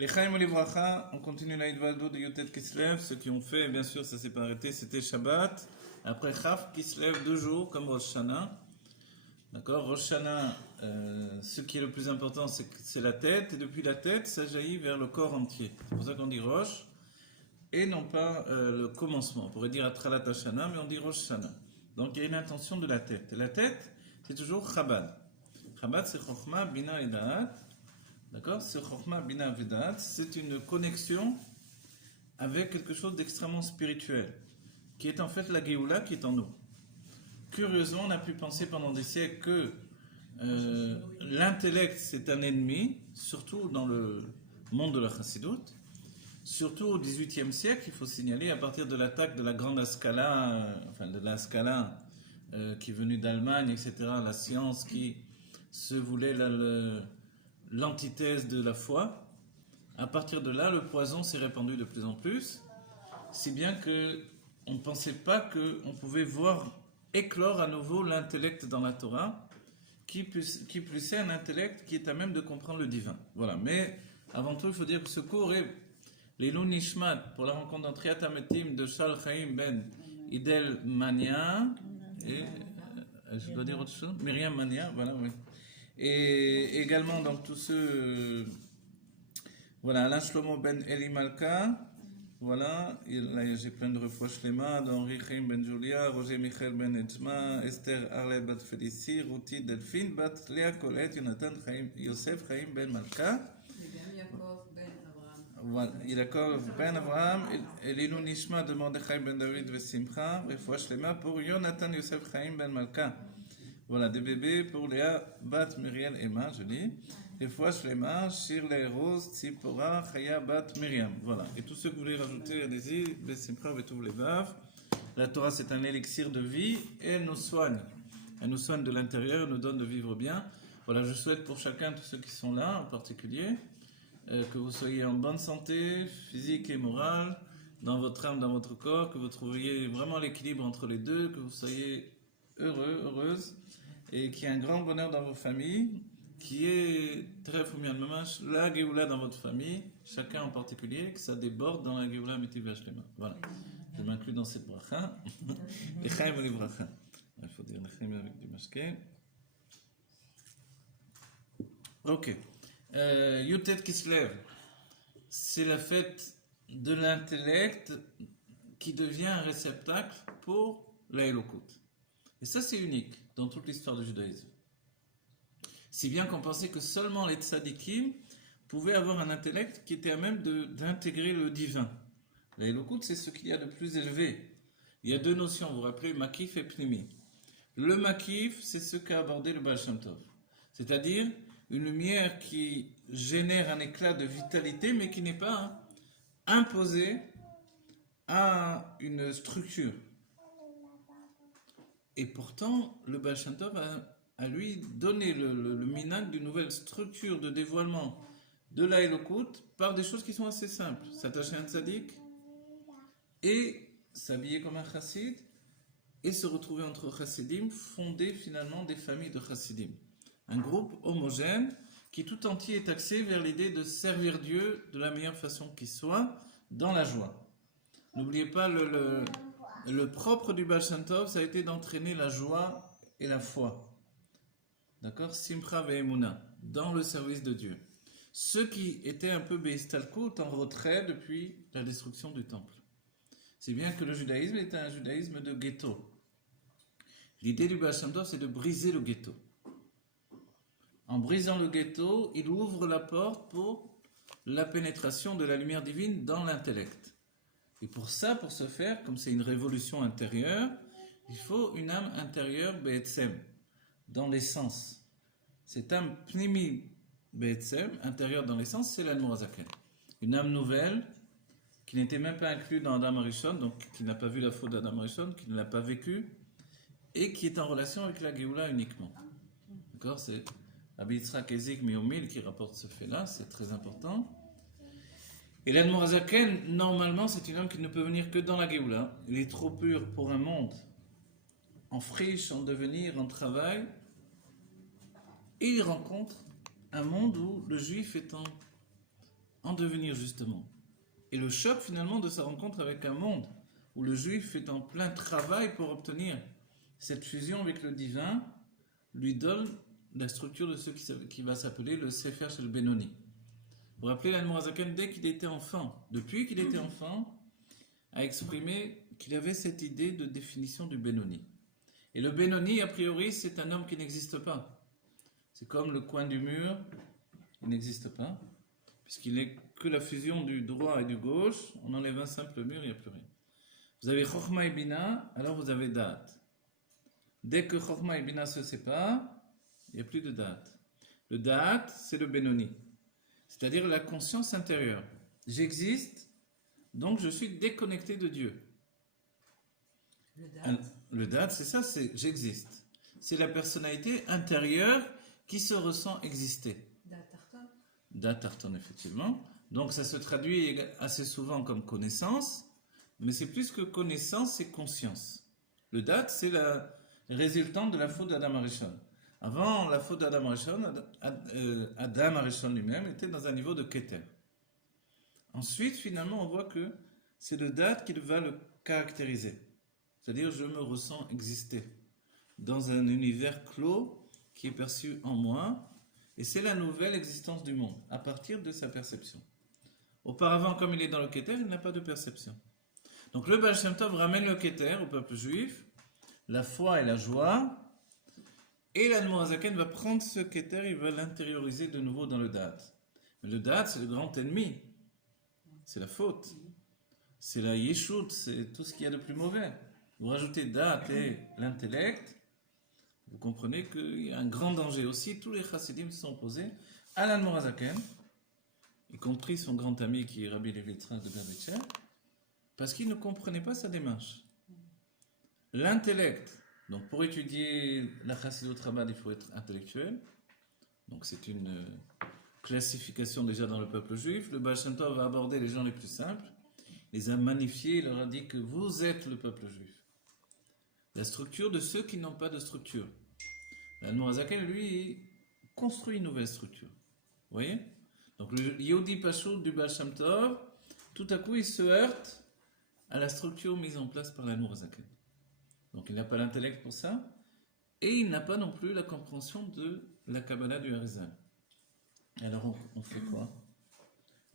Les Chaim Olivracha, on continue la Hidvaldo de Yotet Kislev. Ceux qui ont fait, bien sûr, ça s'est pas arrêté, c'était Shabbat. Après Chaf Kislev, 2 jours, comme Rosh Hashanah. D'accord, Rosh Hashanah, ce qui est le plus important, c'est la tête. Et depuis la tête, ça jaillit vers le corps entier. C'est pour ça qu'on dit Rosh. Et non pas le commencement. On pourrait dire Atralat Hashanah, mais on dit Rosh Hashanah. Donc il y a une intention de la tête. Et la tête, c'est toujours Chabad. Chabad, c'est Chokhmah, Bina et Da'at. D'accord? C'est Chokhmah, Bina et Da'at. C'est une connexion avec quelque chose d'extrêmement spirituel, qui est en fait la Géoula qui est en nous. Curieusement, on a pu penser pendant des siècles que l'intellect c'est un ennemi, surtout dans le monde de la Chassidoute. Surtout au XVIIIe siècle, il faut signaler, à partir de l'attaque de la grande Scala, de la Scala qui est venue d'Allemagne, etc., la science qui se voulait l'antithèse de la foi. À partir de là, le poison s'est répandu de plus en plus, si bien que on ne pensait pas qu'on pouvait voir éclore à nouveau l'intellect dans la Torah, qui plus est un intellect qui est à même de comprendre le divin. Voilà. Mais avant tout, il faut dire que ce cours est l'Ilun Nishmat pour la rencontre dans Triat HaMetim de Shal Chaim Ben Idel Mania et je dois dire autre chose, Myriam Mania, voilà, oui. Et également donc tous ceux voilà, Alain Shlomo Ben Eli Malka, voilà, là j'ai plein de reproches Shlema, d'Henri Chaim Ben Julia, Roger Michel Ben Etzma, Esther Arlette Bat Félicie, Ruti Delphine Bat Léa Colette, Jonathan Chaim, Yosef Chaim Ben Malka. Voilà, Yaakov Ben Abraham, Elinu Nishma de Mordechai Ben David Vesimcha, Refoua Shlema pour Jonathan Yosef Chaim Ben Malka. Voilà, des bébés pour Léa Bat Muriel Emma, je lis. Refoua Shlema, Shirley Rose, Tzipora, Chaya Bat Miriam. Voilà, et tous ceux que vous voulez rajouter, allez-y, Vesimcha, Vetouv Levav. La Torah c'est un élixir de vie et elle nous soigne. Elle nous soigne de l'intérieur, elle nous donne de vivre bien. Voilà, je souhaite pour chacun, tous ceux qui sont là en particulier, que vous soyez en bonne santé, physique et morale, dans votre âme, dans votre corps, que vous trouviez vraiment l'équilibre entre les deux, que vous soyez heureux, heureuse, et qu'il y ait un grand bonheur dans vos familles, qui est très foumian mamash, la Géoula dans votre famille, chacun en particulier, que ça déborde dans la Géoula Mitiv Vashlema. Voilà, je m'inclus dans cette bracha. Echaim oli bracha. Il faut dire Echaim avec du masqué. Ok. Yotet Kislev, c'est la fête de l'intellect qui devient un réceptacle pour la Elokut. Et ça, c'est unique dans toute l'histoire du judaïsme. Si bien qu'on pensait que seulement les tzadikim pouvaient avoir un intellect qui était à même d'intégrer le divin. La Elokut, c'est ce qu'il y a de plus élevé. Il y a deux notions, vous vous rappelez, Makif et Pnimi. Le Makif, c'est ce qu'a abordé le Baal Shem Tov. C'est-à-dire une lumière qui génère un éclat de vitalité, mais qui n'est pas imposée à une structure. Et pourtant, le Baal Shem Tov a lui donné le minhag d'une nouvelle structure de dévoilement de la Elokut par des choses qui sont assez simples. S'attacher à un tzaddik et s'habiller comme un chassid et se retrouver entre chassidim, fonder finalement des familles de chassidim. Un groupe homogène qui tout entier est axé vers l'idée de servir Dieu de la meilleure façon qui soit, dans la joie. N'oubliez pas, le propre du Baal Shem Tov, ça a été d'entraîner la joie et la foi. D'accord? Simcha ve'emuna, dans le service de Dieu. Ceux qui étaient un peu beistalkut, en retrait depuis la destruction du temple. C'est bien que le judaïsme était un judaïsme de ghetto. L'idée du Baal Shem Tov, c'est de briser le ghetto. En brisant le ghetto, il ouvre la porte pour la pénétration de la lumière divine dans l'intellect. Et pour ça, pour ce faire, comme c'est une révolution intérieure, il faut une âme intérieure Be'etzem, dans l'essence. Cette âme Pnimi Be'etzem, intérieure dans l'essence, c'est l'Admor HaZaken. Une âme nouvelle, qui n'était même pas inclue dans Adam Arishon, donc qui n'a pas vu la faute d'Adam Arishon, qui ne l'a pas vécue, et qui est en relation avec la Géoula uniquement. D'accord? C'est Rabbi Yitzhak Ezik Miomil qui rapporte ce fait-là, c'est très important. Et l'Admor HaZaken, normalement, c'est un homme qui ne peut venir que dans la Géoula. Il est trop pur pour un monde en friche, en devenir, en travail. Et il rencontre un monde où le juif est en devenir justement. Et le choc finalement de sa rencontre avec un monde où le juif est en plein travail pour obtenir cette fusion avec le divin lui donne la structure de ce qui va s'appeler le Sefer Shel Benoni. Vous vous rappelez, l'Admorazaken, dès qu'il était enfant, depuis qu'il était enfant, a exprimé qu'il avait cette idée de définition du Benoni. Et le Benoni, a priori, c'est un homme qui n'existe pas. C'est comme le coin du mur, il n'existe pas, puisqu'il n'est que la fusion du droit et du gauche. On enlève un simple mur, il n'y a plus rien. Vous avez Chokhmah et Bina, alors vous avez Da'at. Dès que Chokhmah et Bina se séparent, il n'y a plus de Da'at. Le Da'at, c'est le Benoni, c'est-à-dire la conscience intérieure. J'existe, donc je suis déconnecté de Dieu. Le Da'at, c'est ça, c'est j'existe. C'est la personnalité intérieure qui se ressent exister. Da'at Tarton, effectivement. Donc ça se traduit assez souvent comme connaissance, mais c'est plus que connaissance, c'est conscience. Le Da'at, c'est la résultante de la faute d'Adam Arishon. Avant la faute d'Adam Arishon, Adam Arishon lui-même était dans un niveau de Keter. Ensuite, finalement, on voit que c'est le Da'at qui va le caractériser. C'est-à-dire, je me ressens exister dans un univers clos qui est perçu en moi, et c'est la nouvelle existence du monde, à partir de sa perception. Auparavant, comme il est dans le Keter, il n'a pas de perception. Donc le Baal Shem Tov ramène le Keter au peuple juif, la foi et la joie, et l'Admorazaken va prendre ce Keter, il va l'intérioriser de nouveau dans le Da'at. Mais le Da'at, c'est le grand ennemi, c'est la faute, c'est la Yeshut, c'est tout ce qu'il y a de plus mauvais. Vous rajoutez Da'at et l'intellect, vous comprenez qu'il y a un grand danger. Aussi, tous les chassidim se sont opposés à l'Admorazaken, y compris son grand ami qui est Rabbi Levi Yitzhak de Berdichev, parce qu'il ne comprenait pas sa démarche. L'intellect, donc pour étudier la Chassidut Rabbah, il faut être intellectuel. Donc c'est une classification déjà dans le peuple juif. Le Baal Shem Tov va aborder les gens les plus simples, les a magnifiés, il leur a dit que vous êtes le peuple juif. La structure de ceux qui n'ont pas de structure. L'Admorazaken, lui, construit une nouvelle structure. Vous voyez? Donc le Yehudi Pachout du Baal Shem Tov, tout à coup il se heurte à la structure mise en place par l'Admorazaken. Donc il n'a pas l'intellect pour ça, et il n'a pas non plus la compréhension de la Kabbalah du Harizal. Alors on fait quoi?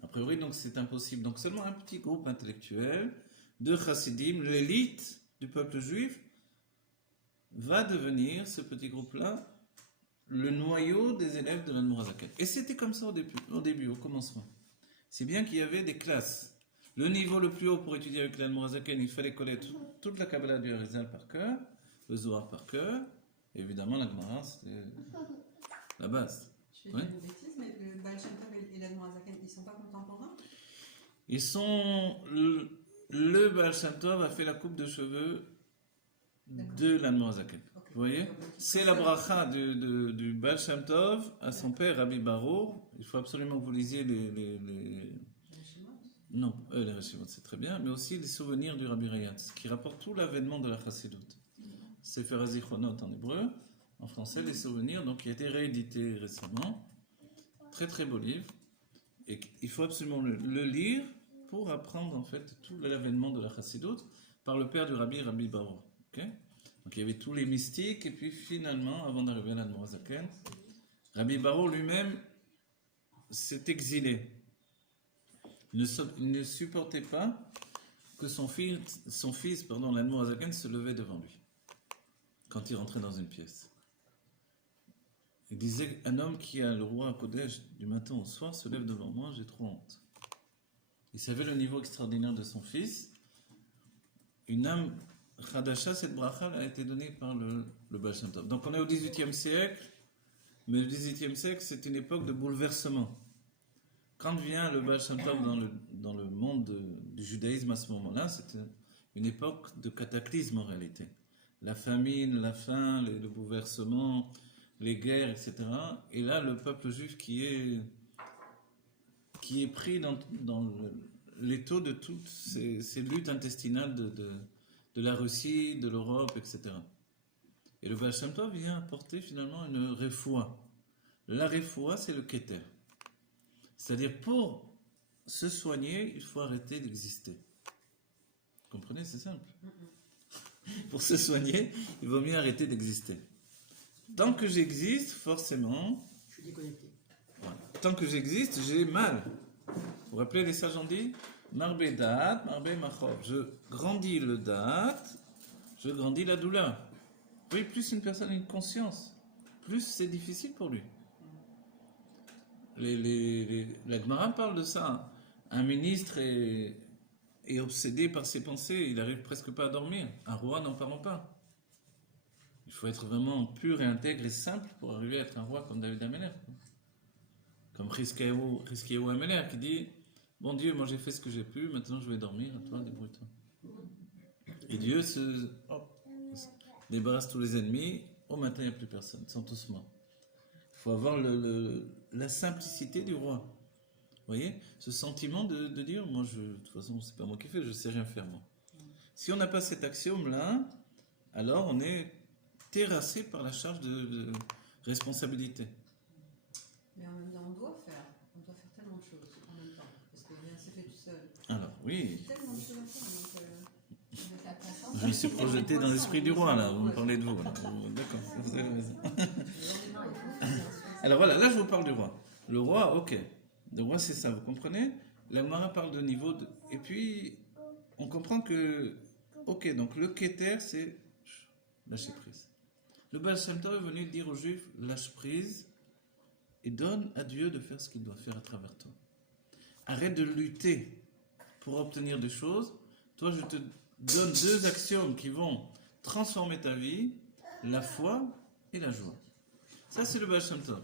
A priori, donc c'est impossible. Donc seulement un petit groupe intellectuel de chassidim, l'élite du peuple juif, va devenir, ce petit groupe-là, le noyau des élèves de l'Admorazaken. Et c'était comme ça au début, au commencement. C'est bien qu'il y avait des classes. Le niveau le plus haut pour étudier avec l'Admorazaken, il fallait connaître toute la Kabbalah du Harizal par cœur, le Zohar par cœur, et évidemment la Gemara, c'était la base. Je fais une bêtise, mais le Baal Shem Tov et l'Admorazaken, ils ne sont pas contemporains? Ils sont... Le Baal Shem Tov a fait la coupe de cheveux de l'Admorazaken. Okay. Vous voyez? C'est la bracha du Baal Shem Tov à son père Rabbi Baruch. Il faut absolument que vous lisiez les non, les Reshimot, c'est très bien, mais aussi les souvenirs du Rabbi Rayatz, qui rapporte tout l'avènement de la Chassidut. Sefer HaZichronot en hébreu, en français, les souvenirs, donc qui a été réédité récemment. Très très beau livre. Et il faut absolument le lire pour apprendre en fait tout l'avènement de la Chassidut par le père du Rabbi Baruch. Okay? Donc il y avait tous les mystiques, et puis finalement, avant d'arriver à l'Admorazaken, Rabbi Baruch lui-même s'est exilé. Il ne supportait pas que son fils, l'Admorazaken, se levait devant lui quand il rentrait dans une pièce. Il disait, un homme qui a le roi à Kodesh du matin au soir se lève devant moi, j'ai trop honte. Il savait le niveau extraordinaire de son fils. Une âme Khadasha, cette bracha a été donnée par le Baal Shem Tov. Donc on est au XVIIIe siècle, mais le XVIIIe siècle c'est une époque de bouleversement. Quand vient le Baal Shem Tov dans le monde du judaïsme à ce moment-là, c'est une époque de cataclysme en réalité. La famine, la faim, le bouleversement, les guerres, etc. Et là, le peuple juif qui est pris dans l'étau de toutes ces luttes intestinales de la Russie, de l'Europe, etc. Et le Baal Shem Tov vient apporter finalement une refoua. La refoua, c'est le keter. C'est-à-dire pour se soigner, il faut arrêter d'exister. Vous comprenez, c'est simple. Pour se soigner, il vaut mieux arrêter d'exister. Tant que j'existe, forcément, Je suis déconnecté. voilà. Tant que j'existe, j'ai mal. Vous vous rappelez les sages ont dit Marbe dat, marbe machob. Je grandis le dat, je grandis la douleur. Oui, plus une personne a une conscience, plus c'est difficile pour lui. La Gemara parle de ça. Un ministre est obsédé par ses pensées, il n'arrive presque pas à dormir. Un roi, n'en parlons pas. Il faut être vraiment pur et intègre et simple pour arriver à être un roi comme David Améler. Comme Hiskiyahu Améler qui dit bon Dieu, moi j'ai fait ce que j'ai pu, maintenant je vais dormir, à toi débrouille-toi. Et Dieu se débarrasse tous les ennemis, au matin il n'y a plus personne, ils sont tous morts. Il faut avoir la simplicité du roi. Vous voyez, ce sentiment de dire moi de toute façon c'est pas moi qui fais, je sais rien faire moi. Si on n'a pas cet axiome-là, alors on est terrassé par la charge de responsabilité. Mais en même temps, on doit faire tellement de choses en même temps, parce que rien ne se fait tout seul. Alors oui, Il y a tellement de choses à faire, donc je me suis projeté dans l'esprit du roi là, vous me parlez de vous. Là. D'accord, vous avez raison. Alors voilà, là je vous parle du roi. Le roi, ok. Le roi c'est ça, vous comprenez? La Gemara parle de niveau de... Et puis, on comprend que... Ok, donc le Keter c'est lâcher prise. Le Baal Shem Tov est venu dire aux Juifs, lâche prise et donne à Dieu de faire ce qu'il doit faire à travers toi. Arrête de lutter pour obtenir des choses. Toi, je te donne deux axiomes qui vont transformer ta vie, la foi et la joie. Ça, c'est le Baal Shem Tov.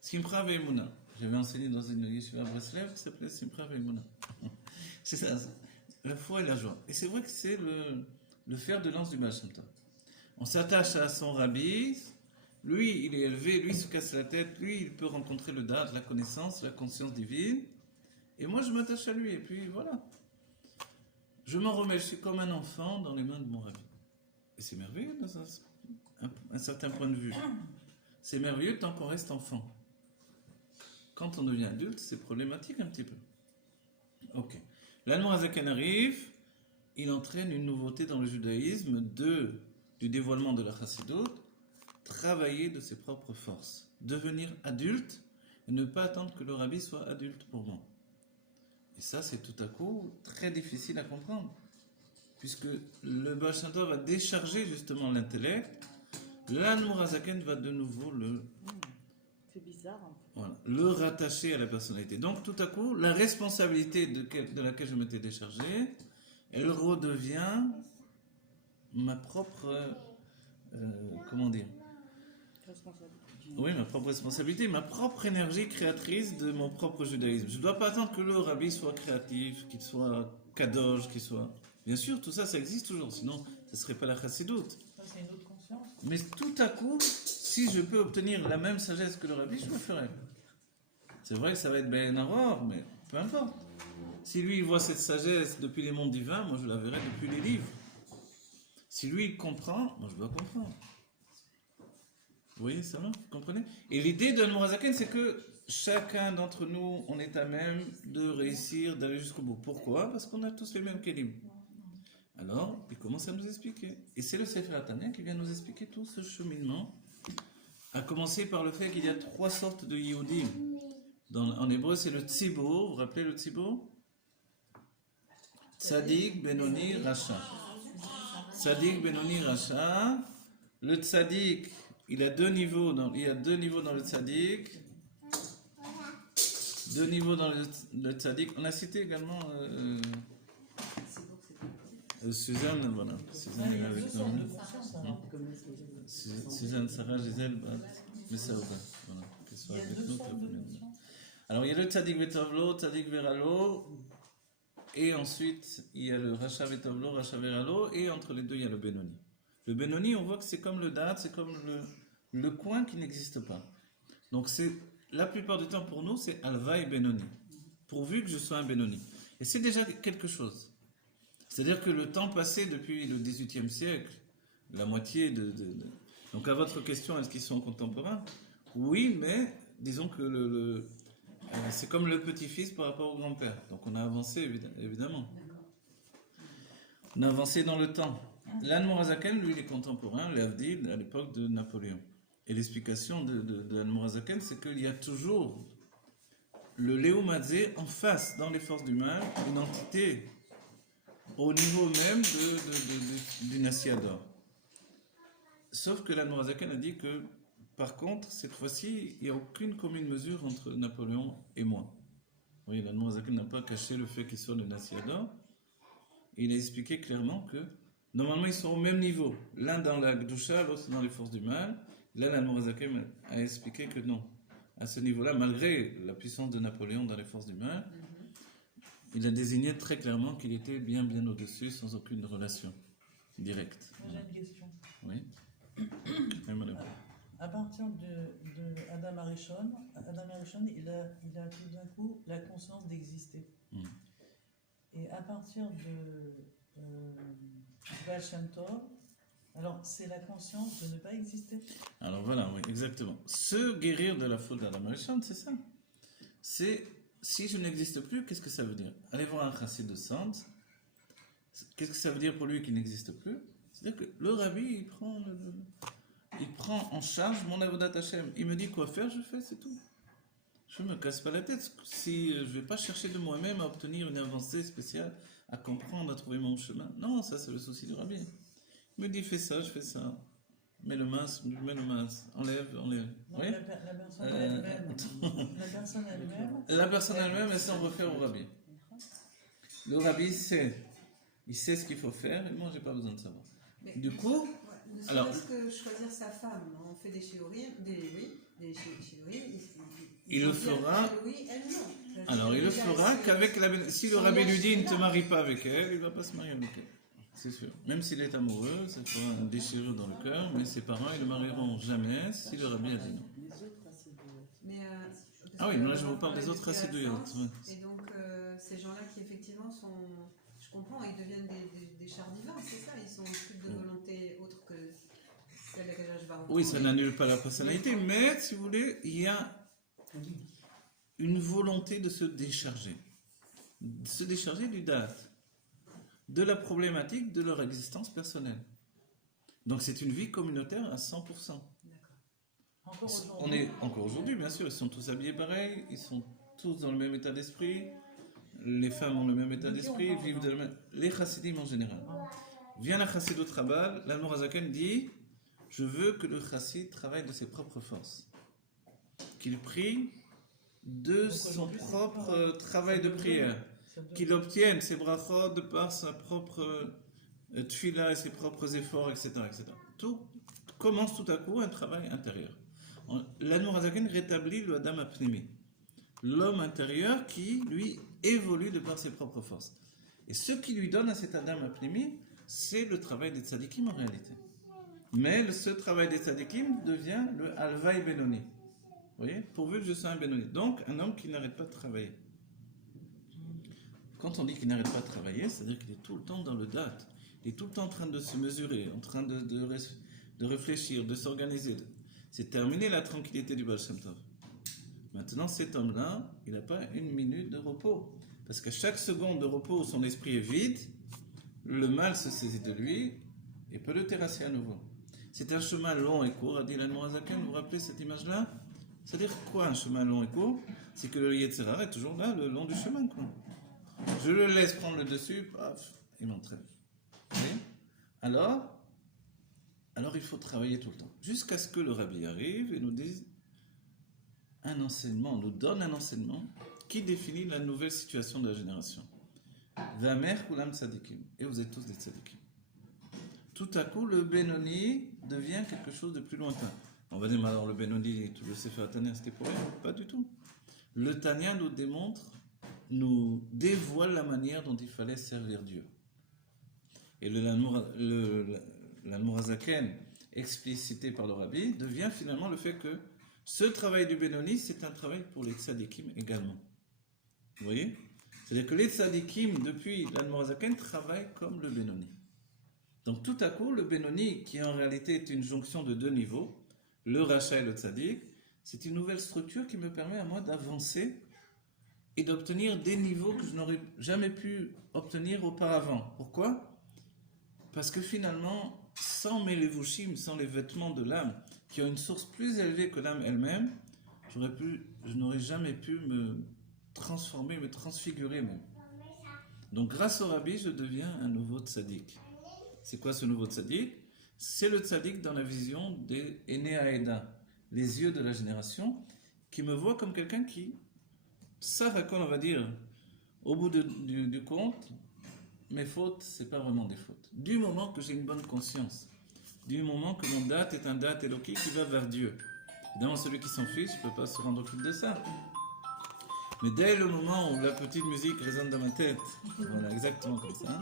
Simcha ve'emuna. J'avais enseigné dans une yeshiva à Breslev qui s'appelait Simcha ve'emuna. C'est ça, la foi et la joie. Et c'est vrai que c'est le fer de lance du Baal Shem Tov. On s'attache à son rabbi, lui il est élevé, lui il se casse la tête, lui il peut rencontrer le date, la connaissance, la conscience divine, et moi je m'attache à lui, et puis voilà. Je m'en remets, je suis comme un enfant dans les mains de mon rabbi. Et c'est merveilleux dans un certain point de vue. C'est merveilleux tant qu'on reste enfant. Quand on devient adulte, c'est problématique un petit peu. Ok. L'Admor HaZaken arrive, il entraîne une nouveauté dans le judaïsme du dévoilement de la chassidoute, travailler de ses propres forces, devenir adulte et ne pas attendre que le rabbi soit adulte pour moi. Et ça, c'est tout à coup très difficile à comprendre, puisque le Baal Shem Tov va décharger justement l'intellect, l'Admor HaZaken va de nouveau C'est bizarre. voilà, le rattacher à la personnalité. Donc tout à coup, la responsabilité de laquelle je m'étais déchargé, elle redevient ma propre, comment dire, oui, ma propre responsabilité, ma propre énergie créatrice de mon propre judaïsme. Je ne dois pas attendre que le rabbi soit créatif, qu'il soit kadosh, qu'il soit... Bien sûr, tout ça, ça existe toujours, sinon ce ne serait pas la chassidoute. Ça, c'est une autre conscience. Mais tout à coup, si je peux obtenir la même sagesse que le rabbi, je le ferai. C'est vrai que ça va être ben aror, mais peu importe. Si lui, il voit cette sagesse depuis les mondes divins, moi, je la verrai depuis les livres. Si lui, il comprend, moi, je dois comprendre. Vous voyez ça, là? Vous comprenez? Et l'idée de l'Admor HaZaken, c'est que chacun d'entre nous, on est à même de réussir, d'aller jusqu'au bout. Pourquoi? Parce qu'on a tous les mêmes kelim. Alors, il commence à nous expliquer. Et c'est le Sefer HaTanya qui vient nous expliquer tout ce cheminement. À commencer par le fait qu'il y a 3 sortes de Yehudim. En hébreu, c'est le Tzibur. Vous vous rappelez le Tzibur? Tzadik, Benoni, Racha. Tzadik, Benoni, Racha. Le Tzadik, il y a 2 niveaux dans le Tzadik. 2 niveaux dans le Tzadik. On a cité également Suzanne, voilà. Suzanne est avec nous. Suzanne, Sarah, Gisèle, Messaouba. Voilà. Qu'elle soit avec nous. Alors, il y a le Tzadik Vetovlo, Tzadik Veralo. Et ensuite, il y a le Racha Vetovlo, Racha Veralo. Et entre les deux, il y a le Benoni. Le Benoni, on voit que c'est comme le Dat, c'est comme le coin qui n'existe pas. Donc, c'est la plupart du temps pour nous, c'est Alva et Benoni. Pourvu que je sois un Benoni. Et c'est déjà quelque chose. C'est-à-dire que le temps passé depuis le XVIIIe siècle, la moitié Donc, à votre question, est-ce qu'ils sont contemporains? Oui, mais disons que C'est comme le petit-fils par rapport au grand-père. Donc on a avancé, évidemment. D'accord. On a avancé dans le temps. L'Admorazaken, lui, il est contemporain, l'Avdil, à l'époque de Napoléon. Et l'explication de l'Admorazaken, c'est qu'il y a toujours le Léo Mazé en face, dans les forces du mal, une entité au niveau même du Nassiador. Sauf que l'Admorazaken a dit que, par contre, cette fois-ci, il n'y a aucune commune mesure entre Napoléon et moi. Oui, l'Admorazaken n'a pas caché le fait qu'il soit le Nassiador. Il a expliqué clairement que normalement ils sont au même niveau. L'un dans la Gdusha, l'autre dans les forces du mal. Là, l'Admorazaken a expliqué que non. À ce niveau-là, malgré la puissance de Napoléon dans les forces du mal, il a désigné très clairement qu'il était bien au-dessus, sans aucune relation directe. Moi, j'ai une question. Oui. Oui, madame. À partir de Adam Arishon, il a tout d'un coup la conscience d'exister. Et à partir de Baal Shem Tov, alors c'est la conscience de ne pas exister. Alors voilà, oui, exactement. Se guérir de la faute d'Adam Arishon, c'est ça. C'est, si je n'existe plus, qu'est-ce que ça veut dire? Allez voir un chassid de Sant. Qu'est-ce que ça veut dire pour lui qu'il n'existe plus? C'est-à-dire que le rabbi, il prend en charge mon avodat Hashem. Il me dit quoi faire, je fais, c'est tout. Je me casse pas la tête. Si je vais pas chercher de moi-même à obtenir une avancée spéciale, à comprendre, à trouver mon chemin. Non, ça c'est le souci du rabbi. Il me dit fais ça, je fais ça. Mets le masque, je mets le masque. Enlève. Non, Oui. la personne elle-même. La personne elle-même, elle s'en refaire au rabbi. Le rabbi sait. Il sait ce qu'il faut faire et moi j'ai pas besoin de savoir. Mais Du coup, ne alors- serait-ce que choisir sa femme, on fait des shiurim, il le fera. Oui, elle non. Alors il le fera qu'avec la. Si le rabbi lui dit ne te marie pas avec elle, il va pas se marier avec elle. C'est sûr. Même s'il est amoureux, ça fera un déchirure dans le cœur, mais ses parents ils le marieront jamais si le rabbi a dit non. Les autres chassidoutes. Mais, Ah oui, là je vous parle des autres chassidoutes. Et donc, ces gens-là qui effectivement sont, je comprends, ils deviennent des chars divins, c'est ça, ils sont plus de volonté autre que celle à laquelle je vais rencontrer. Oui, ça n'annule pas la personnalité, mais si vous voulez, il y a une volonté de se décharger. De se décharger du date, de la problématique de leur existence personnelle. Donc c'est une vie communautaire à 100%. D'accord. Encore aujourd'hui. On est encore aujourd'hui, bien sûr, ils sont tous habillés pareil, ils sont tous dans le même état d'esprit, les femmes ont le même état d'esprit, vivent de la même... Les chassidim en général. Vient la chassidut Chabad, l'Admorazaken dit je veux que le chassid travaille de ses propres forces, qu'il prie de son propre travail de prière, qu'il obtienne ses brachot de par sa propre tfila et ses propres efforts, etc., etc. Tout commence tout à coup un travail intérieur. L'Admorazaken rétablit le Adam Apnimi, l'homme intérieur qui, lui, évolue de par ses propres forces. Et ce qui lui donne à cet Adam Apnimi, c'est le travail des tzadikim en réalité. Mais ce travail des tzadikim devient le Alvaï Benoni. Vous voyez, pourvu que je sois un Benoni. Donc, un homme qui n'arrête pas de travailler. Quand on dit qu'il n'arrête pas de travailler, c'est-à-dire qu'il est tout le temps dans le date. Il est tout le temps en train de se mesurer, en train de réfléchir, de s'organiser. C'est terminé la tranquillité du Baal Shem Tov. Maintenant, cet homme-là, il n'a pas une minute de repos. Parce qu'à chaque seconde de repos où son esprit est vide, le mal se saisit de lui et peut le terrasser à nouveau. C'est un chemin long et court, a dit l'Admorazaken. Vous vous rappelez cette image-là? C'est-à-dire quoi un chemin long et court? C'est que le Yetzer Hara est toujours là, le long du chemin, quoi. Je le laisse prendre le dessus, paf, il m'entraîne. Vous voyez? Alors il faut travailler tout le temps. Jusqu'à ce que le Rabbi arrive et nous dise un enseignement, nous donne un enseignement qui définit la nouvelle situation de la génération. Vamer kulam tzadikim. Et vous êtes tous des tzadikim. Tout à coup, le Benoni devient quelque chose de plus lointain. On va dire, mais alors le Benoni, tout le Sefer Tanya, c'était pour rien? Pas du tout. Le Tanya nous démontre, nous dévoile la manière dont il fallait servir Dieu. Et l'Admorazaken, explicité par le Rabbi, devient finalement le fait que ce travail du Benoni, c'est un travail pour les tzadikim également. Vous voyez? C'est-à-dire que les tzadikim, depuis l'Admorazaken, travaillent comme le Benoni. Donc tout à coup, le Benoni, qui en réalité est une jonction de deux niveaux, le Racha et le Tzadik, c'est une nouvelle structure qui me permet à moi d'avancer et d'obtenir des niveaux que je n'aurais jamais pu obtenir auparavant. Pourquoi? Parce que finalement, sans mes levushim, sans les vêtements de l'âme, qui ont une source plus élevée que l'âme elle-même, je n'aurais jamais pu me transformer, me transfigurer même. Donc grâce au Rabbi, je deviens un nouveau tzaddik. C'est quoi ce nouveau tzaddik? C'est le tzaddik dans la vision des Ene Haeda, les yeux de la génération, qui me voit comme quelqu'un qui, ça on va dire, au bout du compte, mes fautes, c'est pas vraiment des fautes. Du moment que j'ai une bonne conscience, du moment que mon date est un date Eloki qui va vers Dieu. Évidemment, celui qui s'en fiche ne peut pas se rendre compte de ça. Mais dès le moment où la petite musique résonne dans ma tête, voilà, exactement comme ça,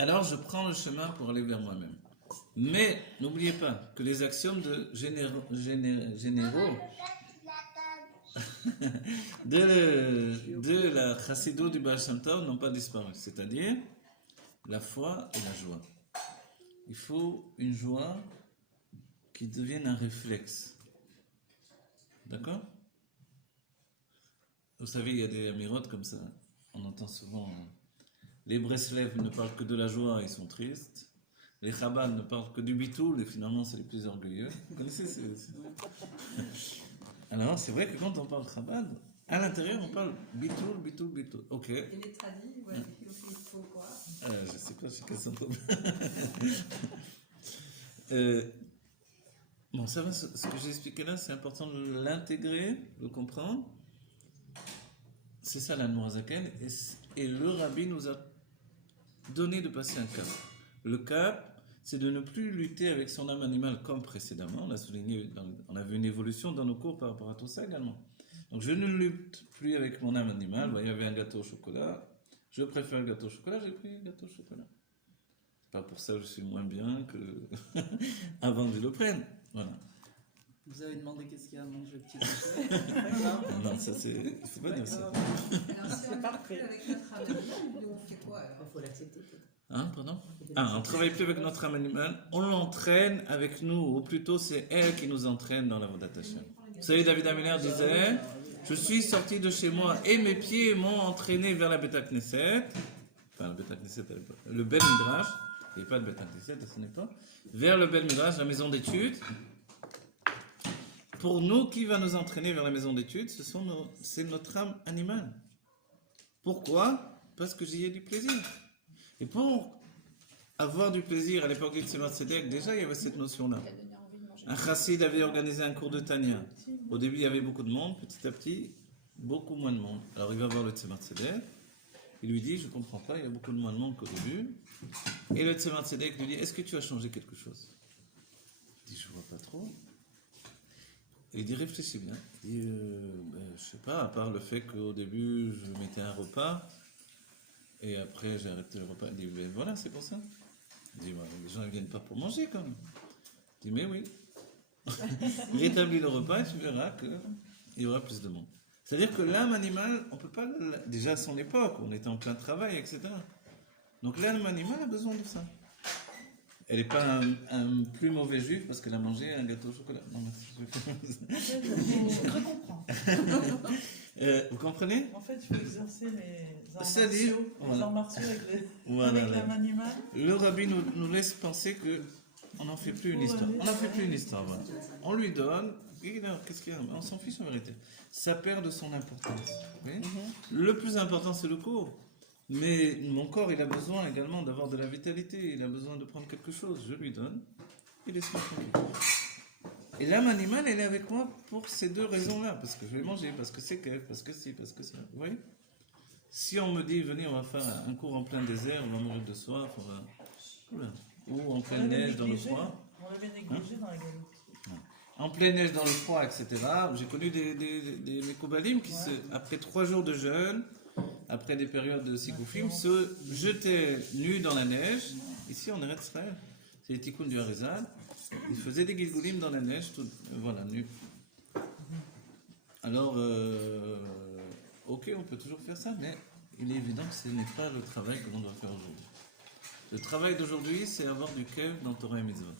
alors je prends le chemin pour aller vers moi-même. Mais n'oubliez pas que les axiomes de généraux de la Chassido du Baal Shem Tov n'ont pas disparu. C'est-à-dire la foi et la joie. Il faut une joie qui devienne un réflexe. D'accord? Vous savez, il y a des amirotes comme ça. On entend souvent les Breslev ne parlent que de la joie, ils sont tristes. Les Chabad ne parlent que du bitoul et finalement c'est les plus orgueilleux. Vous connaissez Alors c'est vrai que quand on parle Chabad, à l'intérieur on parle bitoul. Ok. Et les tradis, ouais, il faut quoi? Je sais pas, c'est quel symptôme. Bon, ça va, ce que j'ai expliqué là, c'est important de l'intégrer, de le comprendre. C'est ça la Noirzaken. Et le Rabbi nous a donné de passer un cap. Le cap, c'est de ne plus lutter avec son âme animale comme précédemment. On a souligné, on a vu une évolution dans nos cours par rapport à tout ça également. Donc je ne lutte plus avec mon âme animale. Il y avait un gâteau au chocolat. Je préfère le gâteau au chocolat, j'ai pris le gâteau au chocolat. Pas pour ça que je suis moins bien que avant que je le prenne. Voilà. Vous avez demandé qu'est-ce qu'il y a à manger au petit déjeuner? Non, ça c'est. Il faut pas dire ça. Alors si on ne parle plus avec notre âme animale, nous on fait quoi alors? Il faut l'accepter. Hein, pardon? On ne travaille plus avec notre âme animale, on l'entraîne avec nous, ou plutôt c'est elle qui nous entraîne dans la Vodat Hashem. Vous savez, David Ameller disait, je suis sorti de chez moi et mes pieds m'ont entraîné vers la Beta Knesset, enfin la Beta Knesset à l'époque, le Bel Midrash, il n'y avait pas de Beta Knesset à son époque, vers le Bel Midrash, la maison d'études. Pour nous, qui va nous entraîner vers la maison d'études? C'est notre âme animale. Pourquoi? Parce que j'y ai du plaisir. Et pour avoir du plaisir, à l'époque du Tzemar Tzedek, déjà il y avait cette notion-là. Un chassid avait organisé un cours de Tanya. Au début, il y avait beaucoup de monde, petit à petit, beaucoup moins de monde. Alors il va voir le Tzemar Tzedek, il lui dit, je ne comprends pas, il y a beaucoup moins de monde qu'au début. Et le Tzemar Tzedek lui dit, est-ce que tu as changé quelque chose? Il dit, je ne vois pas trop. Il dit, réfléchis bien. Il dit, je ne sais pas, à part le fait qu'au début, je mettais un repas, et après, j'ai arrêté le repas. Il dit, ben voilà, c'est pour ça. Il dit, les gens ne viennent pas pour manger quand même. Il dit, mais oui. Rétablis le repas et tu verras qu'il y aura plus de monde. C'est-à-dire que l'âme animale, on ne peut pas. Déjà à son époque, on était en plein travail, etc. Donc l'âme animale a besoin de ça. Elle n'est pas un plus mauvais juif parce qu'elle a mangé un gâteau au chocolat. Non, Je comprends. vous comprenez? En fait, il faut exercer les arts martiaux avec l'âme animale. Le Rabbi nous laisse penser que on n'en fait plus une histoire. On n'en fait plus une histoire. Voilà. On lui donne. Et là, qu'est-ce qu'il y a? On s'en fiche en vérité. Ça perd de son importance. Okay? Le plus important, c'est le cours. Mais mon corps, il a besoin également d'avoir de la vitalité. Il a besoin de prendre quelque chose. Je lui donne. Il laisse-moi tranquille. Et l'âme animale, elle est avec moi pour ces deux raisons-là. Parce que je vais manger, parce que c'est qu'elle, parce que si, parce que ça. Vous voyez? Si on me dit, venez, on va faire un cours en plein désert, on va mourir de soif, on va... Oula. Ou en pleine neige dans le froid. On l'avait négligé dans la galerie. En pleine neige dans le froid, etc. J'ai connu des Mekoubalim qui, après 3 jours de jeûne, après des périodes de Sikoufim, se jetaient nus dans la neige. Ici, en Eretz Israël, c'est les Tikkun du Harizal. Ils faisaient des Gilgulim dans la neige, voilà, nus. Alors, ok, on peut toujours faire ça, mais il est évident que ce n'est pas le travail que l'on doit faire aujourd'hui. Le travail d'aujourd'hui, c'est avoir du kev dans Torah et Mitzvot.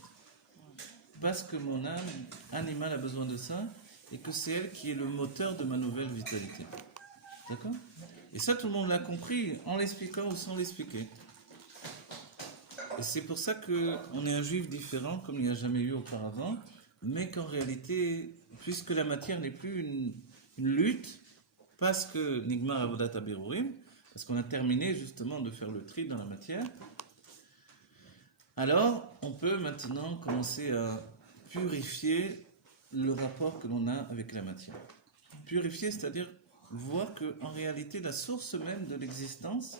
Parce que mon âme animale a besoin de ça, et que c'est elle qui est le moteur de ma nouvelle vitalité. D'accord? Et ça, tout le monde l'a compris en l'expliquant ou sans l'expliquer. Et c'est pour ça qu'on est un juif différent, comme il n'y a jamais eu auparavant, mais qu'en réalité, puisque la matière n'est plus une lutte, parce que Nigmar Avodat Abirurim, parce qu'on a terminé justement de faire le tri dans la matière, alors on peut maintenant commencer à purifier le rapport que l'on a avec la matière. Purifier, c'est-à-dire voir qu'en réalité, la source même de l'existence,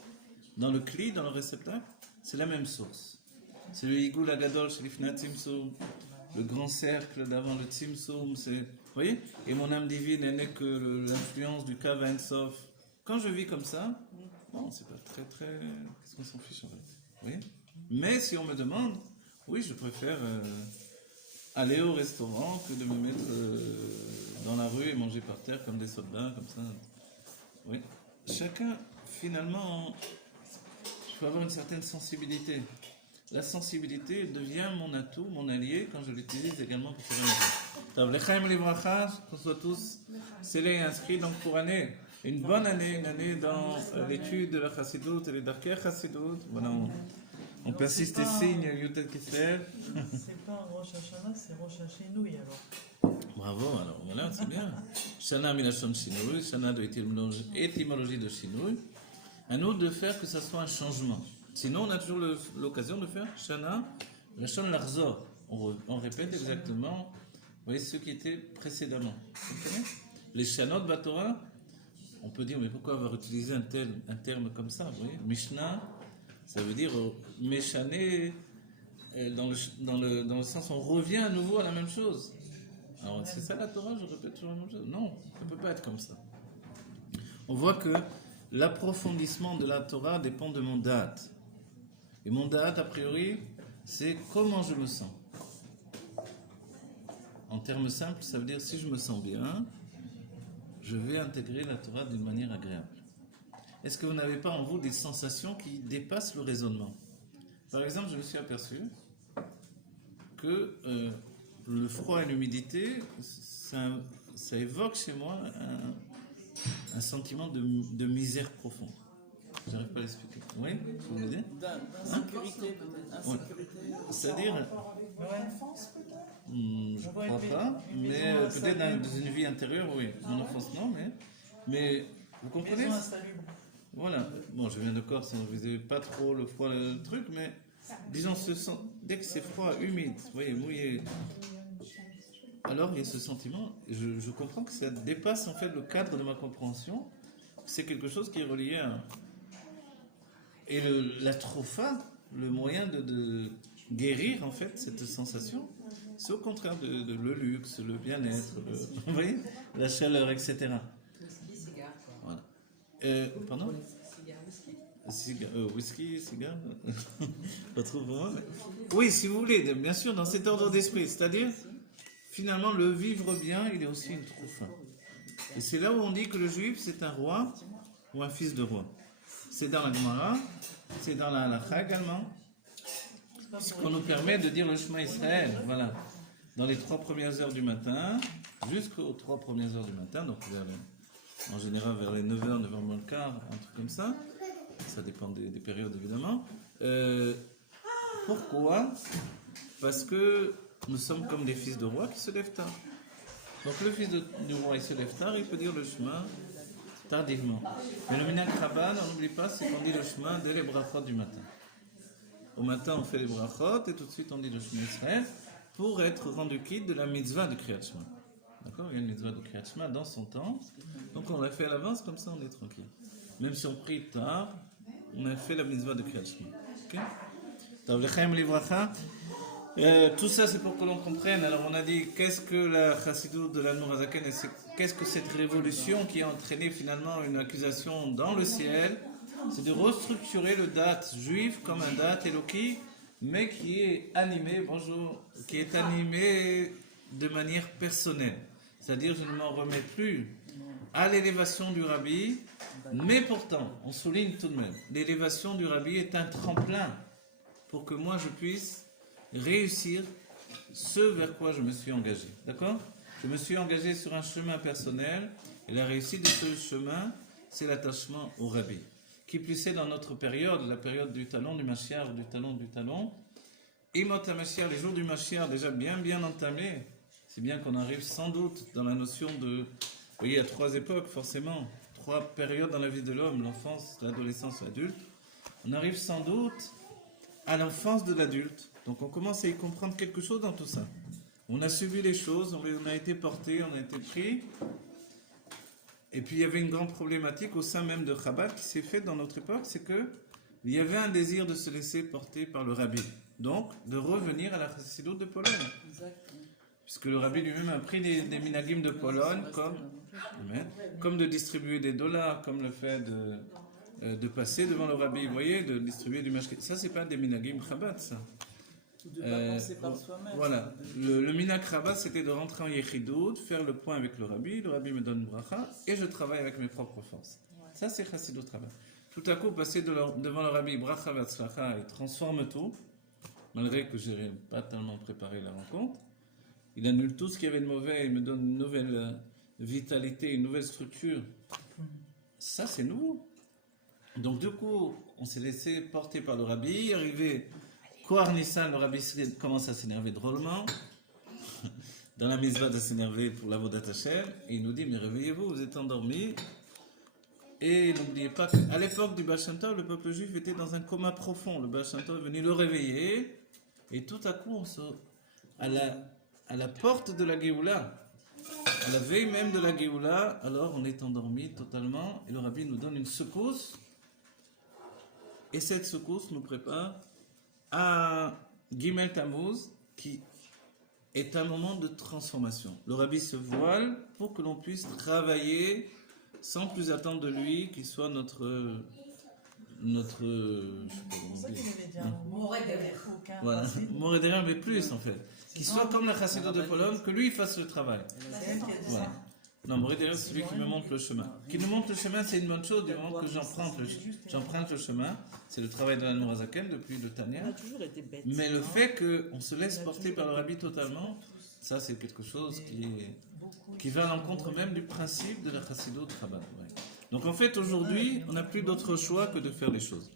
dans le cli, dans le réceptacle, c'est la même source. C'est le Yigoul Agadol chez l'Ifnat Tzimtzum, le grand cercle d'avant le Tzimtzum, c'est... Vous voyez? Et mon âme divine n'est que l'influence du Kav Sof. Quand je vis comme ça, bon, c'est pas très... Qu'est-ce qu'on s'en fiche en fait? Vous voyez? Mais si on me demande, oui, je préfère aller au restaurant que de me mettre dans la rue et manger par terre comme des soldats, comme ça. Oui. Chacun, finalement, il faut avoir une certaine sensibilité. La sensibilité devient mon atout, mon allié, quand je l'utilise également pour faire une vie. L'Echaim Livracha, qu'on soit tous scellés et inscrits donc pour une bonne année, une année dans l'étude de la Chassidut et les Darkei Chassidut. Voilà, on persiste et signe, Yutet Kislev. C'est pas Rosh Hashanah, c'est Rosh Hashinouï alors. Bravo, alors voilà, c'est bien. Shana Milachon Shinouï, Shana de étymologie de Shinouï. À nous de faire que ça soit un changement. Sinon, on a toujours l'occasion de faire Shana, Lachon Larzor. On répète exactement, vous voyez, ce qui était précédemment. Vous comprenez? Les Shanot Batora, on peut dire, mais pourquoi avoir utilisé un terme comme ça, vous voyez? Mishnah, ça veut dire méchané, dans le sens on revient à nouveau à la même chose. Alors c'est ça la Torah, je répète toujours la même chose. Non, ça ne peut pas être comme ça. On voit que l'approfondissement de la Torah dépend de mon date. Et mon date, a priori, c'est comment je me sens. En termes simples, ça veut dire si je me sens bien, je vais intégrer la Torah d'une manière agréable. Est-ce que vous n'avez pas en vous des sensations qui dépassent le raisonnement? Par exemple, je me suis aperçu que le froid et l'humidité, ça évoque chez moi un sentiment de misère profonde. J'arrive pas à l'expliquer. Oui, vous voulez dire? D'insécurité peut-être. Insécurité. C'est-à-dire, je crois pas, mais peut-être dans une vie intérieure, oui. Mon enfance, non, mais vous comprenez? Voilà. Bon, je viens de Corse, on ne visait pas trop le froid, le truc, mais disons, dès que c'est froid, humide, vous voyez, mouillé, alors il y a ce sentiment, je comprends que ça dépasse en fait le cadre de ma compréhension, c'est quelque chose qui est relié à... Et la tropha, le moyen de guérir en fait cette sensation, c'est au contraire de le luxe, le bien-être, vous voyez, la chaleur, etc. Voilà. Pardon? Whisky, cigare, pas trop pour moi. Oui, si vous voulez, bien sûr, dans cet ordre d'esprit, c'est-à-dire, finalement, le vivre bien, il est aussi une tropha. Et c'est là où on dit que le juif, c'est un roi ou un fils de roi. C'est dans la Gemara, c'est dans la Halakha également, ce qu'on nous permet de dire le Shema Israël, voilà, dans les 3 premières heures du matin, jusqu'aux 3 premières heures du matin, donc en général vers les 9h, 9h moins le quart, un truc comme ça. Ça dépend des périodes évidemment. Pourquoi? Parce que nous sommes comme des fils de roi qui se lèvent tard. Donc le fils du roi il se lève tard, il peut dire le chemin tardivement. Mais le minhag Chabad, on n'oublie pas, c'est qu'on dit le chemin dès les brachot du matin. Au matin on fait les brachot et tout de suite on dit le chemin Israël pour être rendu quitte de la mitzvah du Kriyat Shema. D'accord? Il y a une mitzvah du Kriyat Shema dans son temps. Donc on l'a fait à l'avance, comme ça on est tranquille. Même si on prie tard, on a fait la mitzvah de Kriyat Shema. Ok? Tav L'Echaim Livracha. Tout ça c'est pour que l'on comprenne. Alors on a dit qu'est-ce que la Chassidut de l'Admor HaZaken et qu'est-ce que cette révolution qui a entraîné finalement une accusation dans le ciel, c'est de restructurer le date juif comme un date éloqué, mais qui est animé, qui est animé de manière personnelle. C'est-à-dire je ne m'en remets plus à l'élévation du Rabbi, mais pourtant, on souligne tout de même, l'élévation du Rabbi est un tremplin pour que moi je puisse réussir ce vers quoi je me suis engagé. D'accord? Je me suis engagé sur un chemin personnel et la réussite de ce chemin, c'est l'attachement au Rabbi. Qui plus est dans notre période, la période du talon du Mashiach, du talon. Imot HaMashiach, les jours du Mashiach déjà bien entamés. C'est bien qu'on arrive sans doute dans la notion de... Vous voyez, il y a 3 époques forcément, 3 périodes dans la vie de l'homme, l'enfance, l'adolescence, l'adulte. On arrive sans doute à l'enfance de l'adulte. Donc on commence à y comprendre quelque chose dans tout ça. On a subi les choses, on a été porté, on a été pris. Et puis il y avait une grande problématique au sein même de Chabad qui s'est faite dans notre époque, c'est que il y avait un désir de se laisser porter par le Rabbi. Donc de revenir à la chassidoute de Pologne. Exactement. Puisque le Rabbi lui-même a pris des minagim de Pologne, comme de distribuer des dollars, comme le fait de passer devant le Rabbi, vous voyez, de distribuer du mashké. Ça, c'est pas des minagim Chabad, ça. Ou de pas penser par soi-même. Voilà. Le minag Chabad, c'était de rentrer en Yechidout, faire le point avec le Rabbi me donne bracha, et je travaille avec mes propres forces. Ouais. Ça, c'est Chassidut Chabad. Tout à coup, passer devant le Rabbi, bracha v'atzlacha, il transforme tout, malgré que je n'ai pas tellement préparé la rencontre. Il annule tout ce qu'il y avait de mauvais, il me donne une nouvelle vitalité, une nouvelle structure. Ça, c'est nouveau. Donc, du coup, on s'est laissé porter par le Rabbi. Arrivé Kohar Nissan, le Rabbi commence à s'énerver drôlement. Dans la mitzvah de s'énerver pour l'avodat Hashem. Et il nous dit, mais réveillez-vous, vous êtes endormis. Et n'oubliez pas qu'à l'époque du Baal Shem Tov, le peuple juif était dans un coma profond. Le Baal Shem Tov est venu le réveiller. Et tout à coup, à la porte de la Géoula, à la veille même de la Géoula, alors on est endormi totalement et le Rabbi nous donne une secousse et cette secousse nous prépare à Gimel Tammuz qui est un moment de transformation. Le Rabbi se voile pour que l'on puisse travailler sans plus attendre de lui qu'il soit notre je sais pas comment C'est ça dire. qu'il avait dit. Voilà, Moré derrière, mais plus en fait. Qu'il soit comme la chassidoute de Pologne, que lui il fasse le travail. C'est elle qui a dit Voilà. ça. Non, Moré derrière, c'est celui qui me montre le chemin. Qui nous montre le chemin, c'est une bonne chose du moment que j'emprunte le chemin. C'est le travail de la Nourazaken depuis le Tania. On a toujours été bête. Mais le fait qu'on se laisse porter par le Rabbi totalement, ça c'est quelque chose qui va à l'encontre même du principe de la chassidoute Chabad. Ouais. Donc en fait, aujourd'hui, on n'a plus d'autre choix que de faire les choses.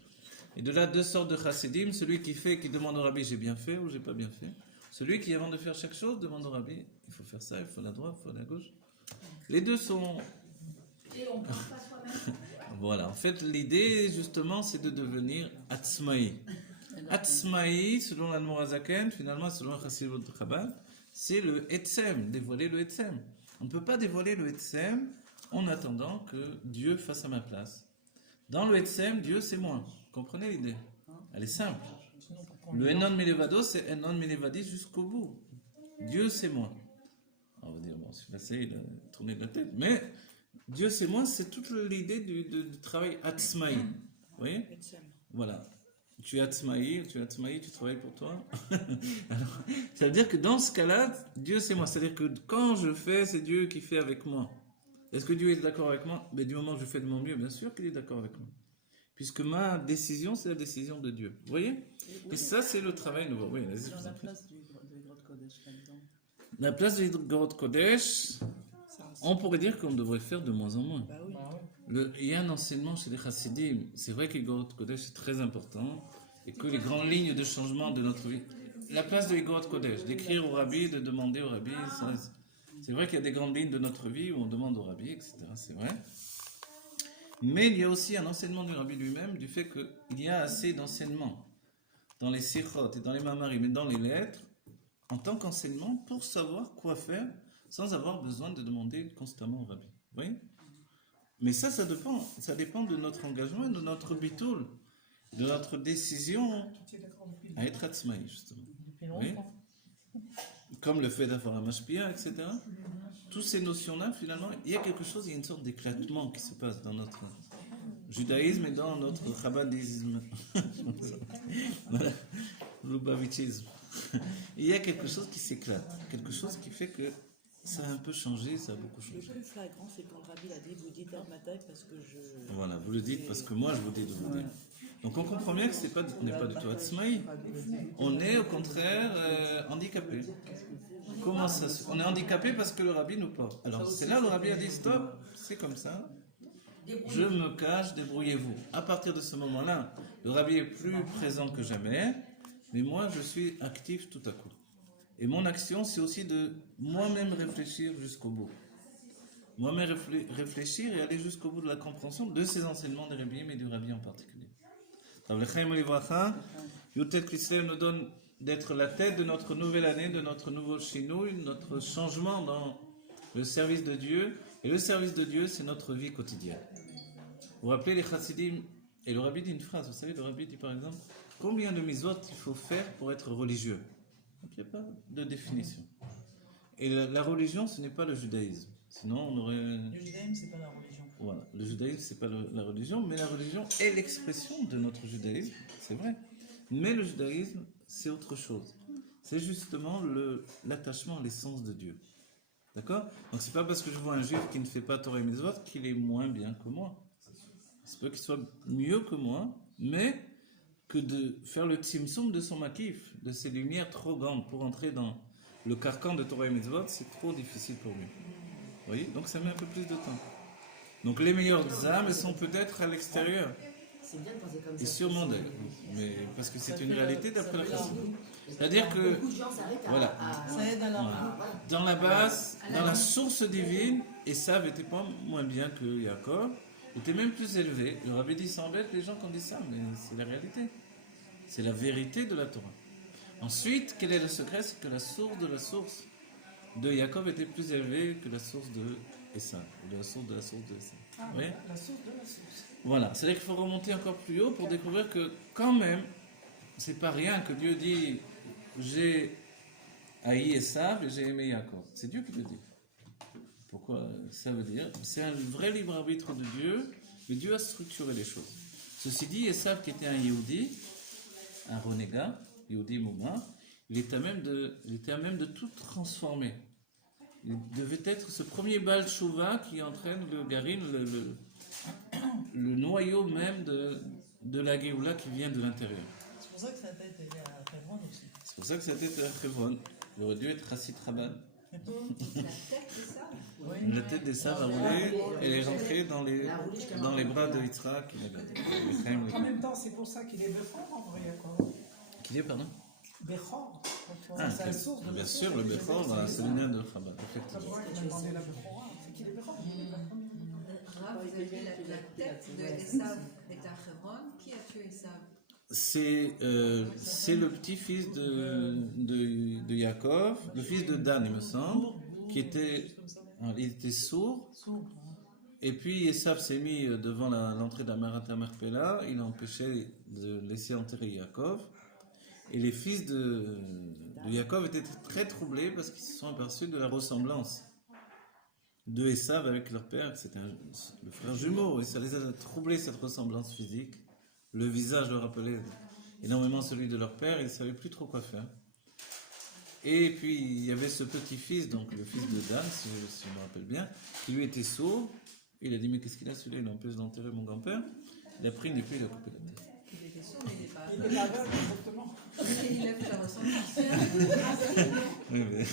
Et de là, 2 sortes de chassidim, celui qui demande au Rabbi, j'ai bien fait ou j'ai pas bien fait. Celui qui, avant de faire chaque chose, demande au Rabbi, il faut faire ça, il faut la droite, il faut la gauche. Les deux sont... Et on ne pense pas soi-même. Voilà, en fait, l'idée, justement, c'est de devenir Atzmaï. Atzmaï, selon l'Admorazaken, finalement, selon le Chassidut de Chabad, c'est le Etzem, dévoiler le Etzem. On ne peut pas dévoiler le Etzem en attendant que Dieu fasse à ma place. Dans le Etzem, Dieu, c'est moi. Comprenez l'idée? Elle est simple. Le Enon Milevado, c'est Enon Milevadi jusqu'au bout. Dieu, c'est moi. On va dire, bon, celui-là, il a tourné de la tête. Mais Dieu, c'est moi, c'est toute l'idée du travail Atzmaï. Vous voyez? Voilà. Tu es Atzmaï, tu travailles pour toi. Alors, ça veut dire que dans ce cas-là, Dieu, c'est moi. C'est-à-dire que quand je fais, c'est Dieu qui fait avec moi. Est-ce que Dieu est d'accord avec moi? Mais du moment où je fais de mon mieux, bien sûr qu'il est d'accord avec moi. Puisque ma décision, c'est la décision de Dieu. Vous voyez? Et ça, c'est le travail nouveau. Oui, vas-y, je vous Dans la en prie. place du Grot Kodesh là-dedans. La place du Grot Kodesh, on pourrait dire qu'on devrait faire de moins en moins. Bah oui. Il y a un enseignement chez les Chassidim. C'est vrai que le Grot Kodesh est très important et que les grandes lignes de changement de notre vie. La place de Grot Kodesh, d'écrire au Rabbi, de demander au Rabbi, c'est vrai qu'il y a des grandes lignes de notre vie où on demande au Rabbi, etc. C'est vrai. Mais il y a aussi un enseignement du Rabbi lui-même du fait qu'il y a assez d'enseignement dans les sikhot et dans les mamarim et dans les lettres en tant qu'enseignement pour savoir quoi faire sans avoir besoin de demander constamment au Rabbi. Vous voyez? Mais ça dépend de notre engagement, de notre bitoul, de notre décision à être atzmaï, justement. Depuis longtemps. Comme le fait d'avoir un mashpia, etc. Toutes ces notions-là, finalement, il y a quelque chose, il y a une sorte d'éclatement qui se passe dans notre judaïsme et dans notre chabadisme. Voilà. Lubavitchisme. Il y a quelque chose qui s'éclate, quelque chose qui fait que ça a un peu changé, ça a beaucoup Le changé. plus flagrant, c'est quand le rabbi a dit vous dites Armatai parce que je. Voilà, vous le dites parce que moi je vous dis de vous dire. Donc on comprend bien que on n'est pas du tout Atzmaï. On est au contraire handicapé. Comment ça On est handicapé parce que le rabbi nous porte. Alors c'est là le rabbi a dit stop, c'est comme ça. Je me cache, débrouillez-vous. À partir de ce moment-là, le rabbi est plus présent que jamais, mais moi je suis actif tout à coup. Et mon action, c'est aussi de moi-même réfléchir jusqu'au bout. Moi-même réfléchir et aller jusqu'au bout de la compréhension de ces enseignements des rabbis, mais du rabbi en particulier. Yutet Kislev nous donne d'être la tête de notre nouvelle année, de notre nouveau chinouille, notre changement dans le service de Dieu. Et le service de Dieu, c'est notre vie quotidienne. Vous vous rappelez les chassidim, et le rabbi dit une phrase, vous savez, le rabbi dit par exemple, combien de mitzvot il faut faire pour être religieux? Donc il n'y a pas de définition. Et la religion, ce n'est pas le judaïsme. Sinon, on aurait... Le judaïsme, c'est pas la religion. Voilà, le judaïsme, c'est pas la religion, mais la religion est l'expression de notre judaïsme, c'est vrai. Mais le judaïsme, c'est autre chose. C'est justement l'attachement à l'essence de Dieu. D'accord? Donc c'est pas parce que je vois un juif qui ne fait pas Torah et Mitzvot qu'il est moins bien que moi. C'est pas qu'il soit mieux que moi, mais que de faire le tzimtzum de son makif, de ses lumières trop grandes pour entrer dans le carcan de Torah et Mitzvot, c'est trop difficile pour lui. Vous voyez? Donc ça met un peu plus de temps. Donc les meilleures âmes, elles sont peut-être à l'extérieur. C'est bien de penser comme ça. Et sûrement d'elles. Mais parce que c'est une réalité d'après la façon. C'est-à-dire que, Beaucoup de gens s'arrêtent voilà. Ça aide à la. Dans la base, dans la source divine, Esav n'était pas moins bien que Yaakov, il était même plus élevé. Le rabbi dit, ça embête les gens qui ont dit ça, mais c'est la réalité. C'est la vérité de la Torah. Ensuite, quel est le secret? C'est que la source de la source de Yaakov était plus élevée que la source de Esav, ou de la source de Esav. Ah, Oui. la source de la source. Voilà, c'est-à-dire qu'il faut remonter encore plus haut pour découvrir que quand même, c'est pas rien que Dieu dit j'ai haï Esav et j'ai aimé Yaakov. C'est Dieu qui le dit. Pourquoi ça veut dire? C'est un vrai libre arbitre de Dieu, mais Dieu a structuré les choses. Ceci dit, Esav qui était un Yehudi, un renégat, Yehudi Mouma, il était à même de tout transformer. Il devait être ce premier Baal Tshuva qui entraîne le Garin, le noyau même de la Géoula qui vient de l'intérieur. C'est pour ça que sa tête est à Hebron aussi. C'est pour ça que sa tête est à Hebron. Il aurait dû être Hassid Rabban. La tête de ça. Oui. La tête des Sav a roulé, elle est rentrée dans les bras de Yitzhak. En même temps, c'est pour ça qu'il est Bechor en vrai, Yaakov. Qui est, pardon? Bechor. Ah, C'est la source de bien la sûr, source. le Bechor, c'est le nain de Chabad, C'est effectivement. pour ça qu'il a demandé la Bechora. C'est qu'il est Bechor. Rav, vous avez dit la tête de Esav est à Hebron. Qui a tué Esav? C'est le petit-fils de Yaakov, le fils de Dan, il me semble, qui était, il était sourd. Sourd. Et puis Esav s'est mis devant l'entrée d'Amarat Marpella, il a empêché de laisser enterrer Yaakov. Et les fils de Yaakov étaient très troublés parce qu'ils se sont aperçus de la ressemblance de Esav avec leur père, c'était le frère jumeau, et ça les a troublés cette ressemblance physique. Le visage leur rappelait énormément celui de leur père, ils ne savaient plus trop quoi faire. Et puis il y avait ce petit-fils, donc le fils de Dan, si je me rappelle bien, qui lui était sourd. Il a dit, mais qu'est-ce qu'il a celui-là? Il empêche d'enterrer mon grand-père. Il a pris une épée, il a coupé la tête. Il était sourd, mais il n'est pas. Il est aveugle, exactement. Il a fait la ressemblance. Oui, mais...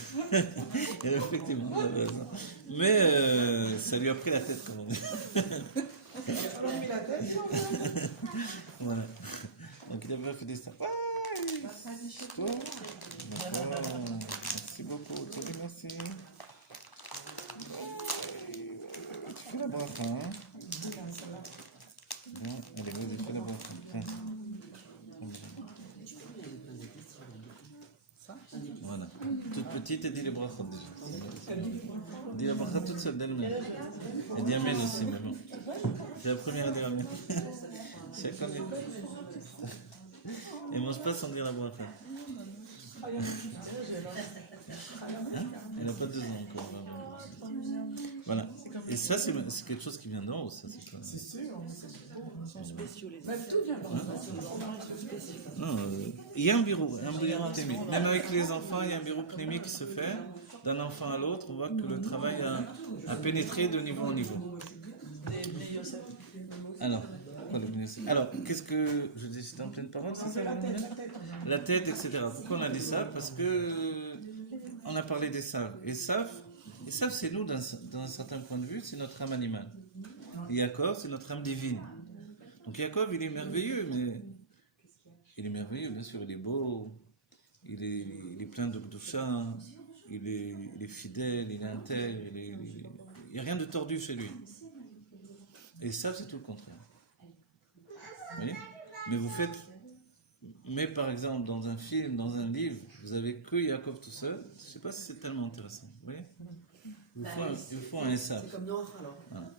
effectivement, vous avez raison. Mais ça lui a pris la tête, comme on dit. Il a pas mis la tête. Voilà. Donc il a pas fait des stars. Pas du tout. D'accord. Merci beaucoup. Très bien, merci. Tu fais la bracha, hein? Bon, allez, vas-y, fais la bracha. Voilà. Toute petite, elle dit les brachot déjà. Elle dit la bracha toute seule d'elle-même. Elle dit Amen aussi, maman. C'est la première à dire Amen. Chaque année. Elle ne mange pas sans dire la bracha. Hein? Elle n'a pas 2 ans encore. Voilà. Et ça, c'est quelque chose qui vient d'en haut. Ça, c'est pas... C'est sûr. Ils sont spéciaux les Bah, tout vient d'en Non, il y a un bureau pnémique. Même avec les enfants, il y a un bureau pnémique qui se fait. d'un enfant à l'autre, on voit que le travail a pénétré de niveau en niveau. Les Yosef. Alors, qu'est-ce que... Je dis, c'était en pleine parole, c'est ça? La tête, etc. Pourquoi on a dit ça? Parce que on a parlé d'Esav. Esav, c'est nous, d'un certain point de vue, c'est notre âme animale. Yaakov, c'est notre âme divine. Donc Yaakov, il est merveilleux, mais... Il est merveilleux, bien sûr, il est beau, il est plein de doucha, il est fidèle, il est intègre, il n'y a rien de tordu chez lui. Et ça, c'est tout le contraire. Vous voyez? Mais par exemple, dans un film, dans un livre, vous avez que Yaakov tout seul, je ne sais pas si c'est tellement intéressant. Vous voyez? Il faut un Esav. C'est comme Noir alors. Voilà.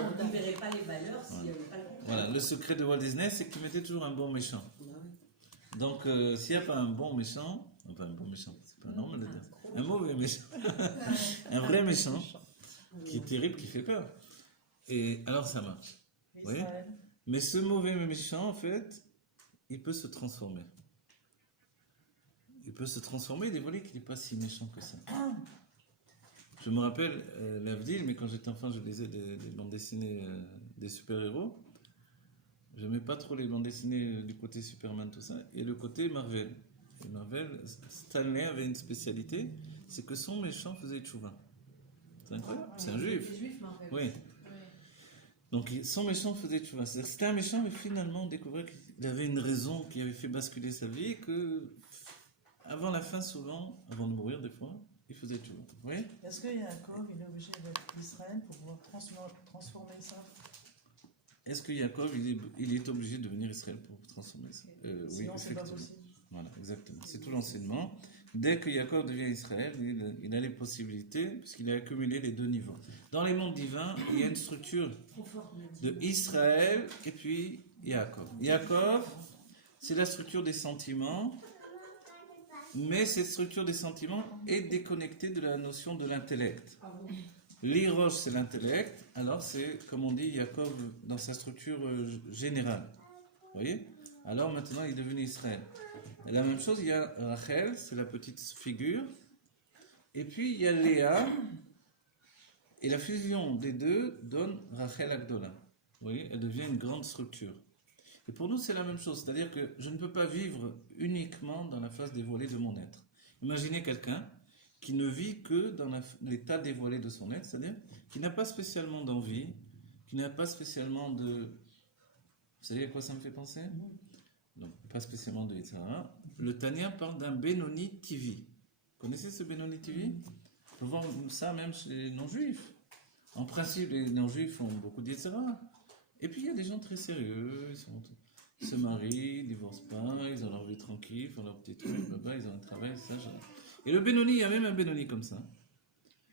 On ne verrait pas les valeurs s'il n'y avait pas le contraire. Voilà, le secret de Walt Disney, c'est qu'il mettait toujours un bon méchant. Donc, s'il n'y a pas un bon méchant, enfin un bon méchant, c'est pas normal de dire, un mauvais méchant, un vrai méchant, qui est terrible, qui fait peur. Et alors ça marche. Vous voyez? Mais ce mauvais méchant, en fait, il peut se transformer. Il peut se transformer et dévoiler qu'il n'est pas si méchant que ça. Je me rappelle l'Avdil, mais quand j'étais enfant, je lisais des bandes dessinées des super-héros. Je n'aimais pas trop les bandes dessinées du côté Superman, tout ça, et le côté Marvel. Et Marvel, Stanley avait une spécialité, c'est que son méchant faisait tchouva. C'est incroyable, c'est un juif. Marvel. Oui. Donc son méchant faisait tchouva. C'était un méchant, mais finalement on découvrait qu'il avait une raison qui avait fait basculer sa vie, que avant la fin souvent, avant de mourir des fois, il faisait tchouva. Vous voyez? Est-ce que Yaakov, il est obligé d'être Israël pour pouvoir transformer ça? Est-ce que Yaakov, il est obligé de devenir Israël pour transformer ça? Oui, Sinon, c'est pas effectivement. possible. Voilà, exactement. C'est tout l'enseignement. Dès que Yaakov devient Israël, il a les possibilités, puisqu'il a accumulé les deux niveaux. Dans les mondes divins, il y a une structure de Israël et puis Yaakov. Yaakov, c'est la structure des sentiments, mais cette structure des sentiments est déconnectée de la notion de l'intellect. L'Irosh, c'est l'intellect, alors c'est, comme on dit, Yaakov dans sa structure générale. Vous voyez? Alors maintenant, il est devenu Israël. Et la même chose, il y a Rachel, c'est la petite figure, et puis il y a Léa, et la fusion des deux donne Rachel Agdola. Vous voyez? Elle devient une grande structure. Et pour nous, c'est la même chose, c'est-à-dire que je ne peux pas vivre uniquement dans la face dévoilée de mon être. Imaginez quelqu'un qui ne vit que dans l'état dévoilé de son être, c'est-à-dire qui n'a pas spécialement d'envie, qui n'a pas spécialement de... Vous savez à quoi ça me fait penser? Donc, pas spécialement de Yitzhara. Le Tanya parle d'un Benoni TV. Vous connaissez ce Benoni TV? On peut voir ça même chez les non-juifs. En principe, les non-juifs font beaucoup de Yitzhara. Et puis, il y a des gens très sérieux, ils se marient, ils divorcent pas, ils ont leur vie tranquille, ils font leur petit truc, là-bas, ils ont un travail, ça, Et le Benoni, il y a même un Benoni comme ça.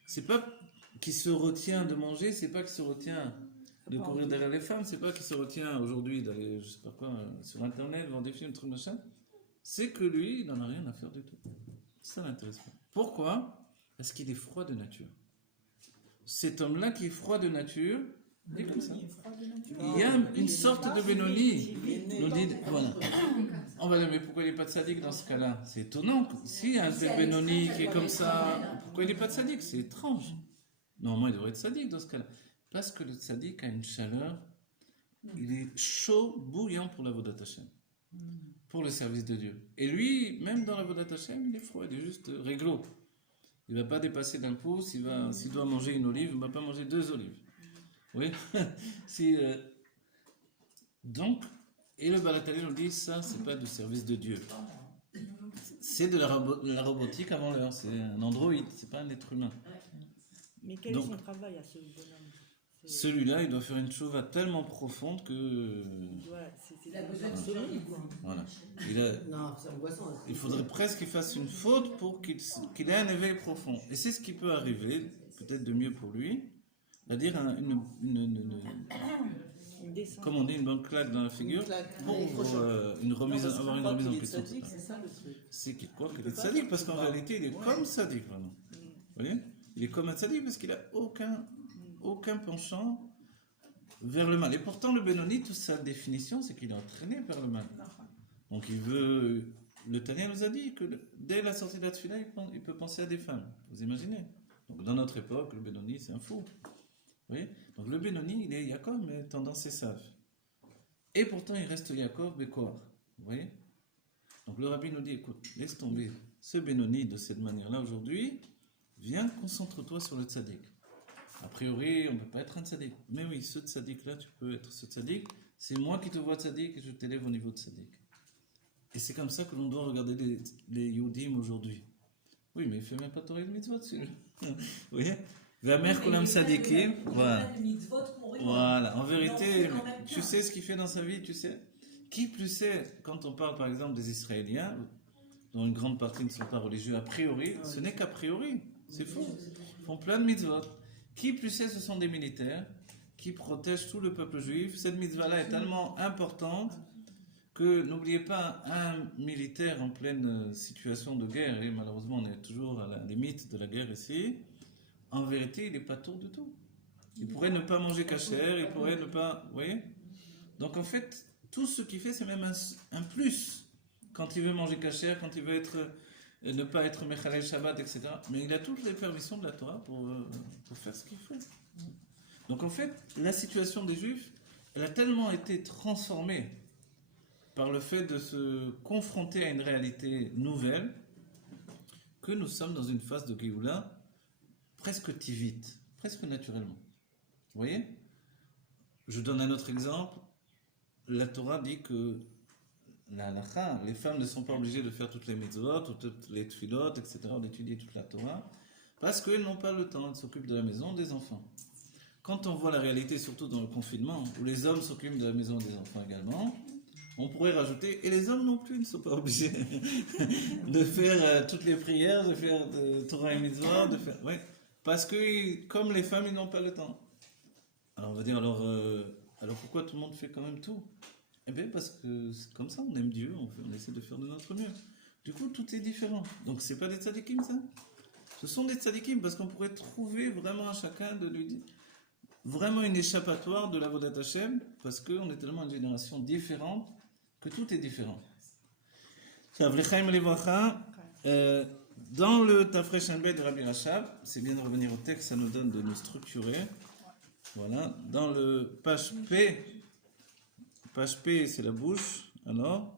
C'est pas qui se retient de manger, c'est pas qui se retient de courir derrière les femmes, c'est pas qui se retient aujourd'hui d'aller, je sais pas quoi, sur internet, voir des films, trucs machin. C'est que lui, il n'en a rien à faire du tout. Ça l'intéresse pas. Pourquoi? Parce qu'il est froid de nature. Cet homme-là qui est froid de nature, il est comme ça. Il y a une sorte de Benoni. Nous dit, voilà. On va dire, mais pourquoi il n'est pas de sadique dans ce cas-là? C'est étonnant. S'il y a un tel Benoni qui est comme ça, pourquoi il n'est pas de sadique? C'est étrange. Normalement, il devrait être sadique dans ce cas-là. Parce que le sadique a une chaleur, il est chaud, bouillant pour la Vodat Hashem, pour le service de Dieu. Et lui, même dans la Vodat Hashem, il est froid, il est juste réglo. Il ne va pas dépasser d'un pouce, s'il doit manger une olive, il ne va pas manger 2 olives. Oui. Donc, et le Balatali nous dit, ça, c'est pas du service de Dieu. C'est de la robotique avant l'heure, c'est un androïde, c'est pas un être humain. Mais quel est son travail à ce bonhomme? Celui-là, il doit faire une chouva tellement profonde que... C'est la besoin de sommeil, quoi. Voilà. Non, c'est angoissant. Il faudrait presque qu'il fasse une faute pour qu'il ait un éveil profond. Et c'est ce qui peut arriver, peut-être de mieux pour lui, c'est-à-dire comme on dit, une bonne claque dans la figure, pour avoir une remise en question. C'est ça le truc. C'est qu'il croit qu'il est sadique, parce qu'en réalité, il est comme sadique, vraiment. Vous voyez? Il est comme un sadique parce qu'il n'a aucun penchant vers le mal. Et pourtant, le Benoni, toute sa définition, c'est qu'il est entraîné vers le mal. Donc il veut le Tanya nous a dit que dès la sortie de la Tfila, il peut penser à des femmes. Vous imaginez? Donc dans notre époque, le Benoni, c'est un fou. Vous voyez? Donc le Benoni, il est Yaakov, mais tendance Esav. Et pourtant, il reste Yaakov Bekor. Vous voyez? Donc le Rabbi nous dit, écoute, laisse tomber ce Benoni de cette manière-là aujourd'hui, viens, concentre-toi sur le tzaddik. A priori, on ne peut pas être un tzaddik. Mais oui, ce tzaddik-là, tu peux être ce tzaddik. C'est moi qui te vois tzaddik et je t'élève au niveau de tzaddik. Et c'est comme ça que l'on doit regarder les Youdim aujourd'hui. Oui, mais il ne fait même pas Torah et mitzvot dessus. Vous voyez? Vamer Kulam Sadikim. Voilà. Voilà. En vérité, tu sais ce qu'il fait dans sa vie, tu sais. Qui plus sait, quand on parle par exemple des Israéliens, dont une grande partie ne sont pas religieux a priori, ce n'est qu'a priori. C'est faux. Ils font plein de mitzvot. Qui plus sait, ce sont des militaires qui protègent tout le peuple juif. Cette mitzvah-là est tellement importante que n'oubliez pas un militaire en pleine situation de guerre, et malheureusement on est toujours à la limite de la guerre ici, en vérité il n'est pas tour du tout. Il pourrait ne pas manger kasher, il pourrait ne pas... Vous voyez? Donc en fait, tout ce qu'il fait c'est même un plus. Quand il veut manger kasher, quand il veut ne pas être mechalel Shabbat, etc. Mais il a toutes les permissions de la Torah pour faire ce qu'il fait. Donc en fait, la situation des Juifs, elle a tellement été transformée par le fait de se confronter à une réalité nouvelle, que nous sommes dans une phase de Géoula presque tivite, presque naturellement. Vous voyez? Je donne un autre exemple. La Torah dit que la halakha, les femmes ne sont pas obligées de faire toutes les mitzvot, toutes les tfilot, etc., d'étudier toute la Torah, parce qu'elles n'ont pas le temps, elles s'occupent de la maison, des enfants. Quand on voit la réalité, surtout dans le confinement, où les hommes s'occupent de la maison et des enfants également, on pourrait rajouter, et les hommes non plus ne sont pas obligés de faire toutes les prières, de faire de Torah et Mitzvah, de faire... Ouais, parce que comme les femmes, ils n'ont pas le temps. Alors on va dire, alors pourquoi tout le monde fait quand même tout? Eh bien parce que c'est comme ça, on aime Dieu, on essaie de faire de notre mieux. Du coup, tout est différent. Donc c'est pas des tzadikim ça? Ce sont des tzadikim parce qu'on pourrait trouver vraiment à chacun de lui dire... Vraiment une échappatoire de la Vodat Hashem, parce qu'on est tellement une génération différente que tout est différent. Dans le Tafresh Anbet de Rabbi Rachab, c'est bien de revenir au texte, ça nous donne de nous structurer. Voilà. Dans le page P c'est la bouche. Alors,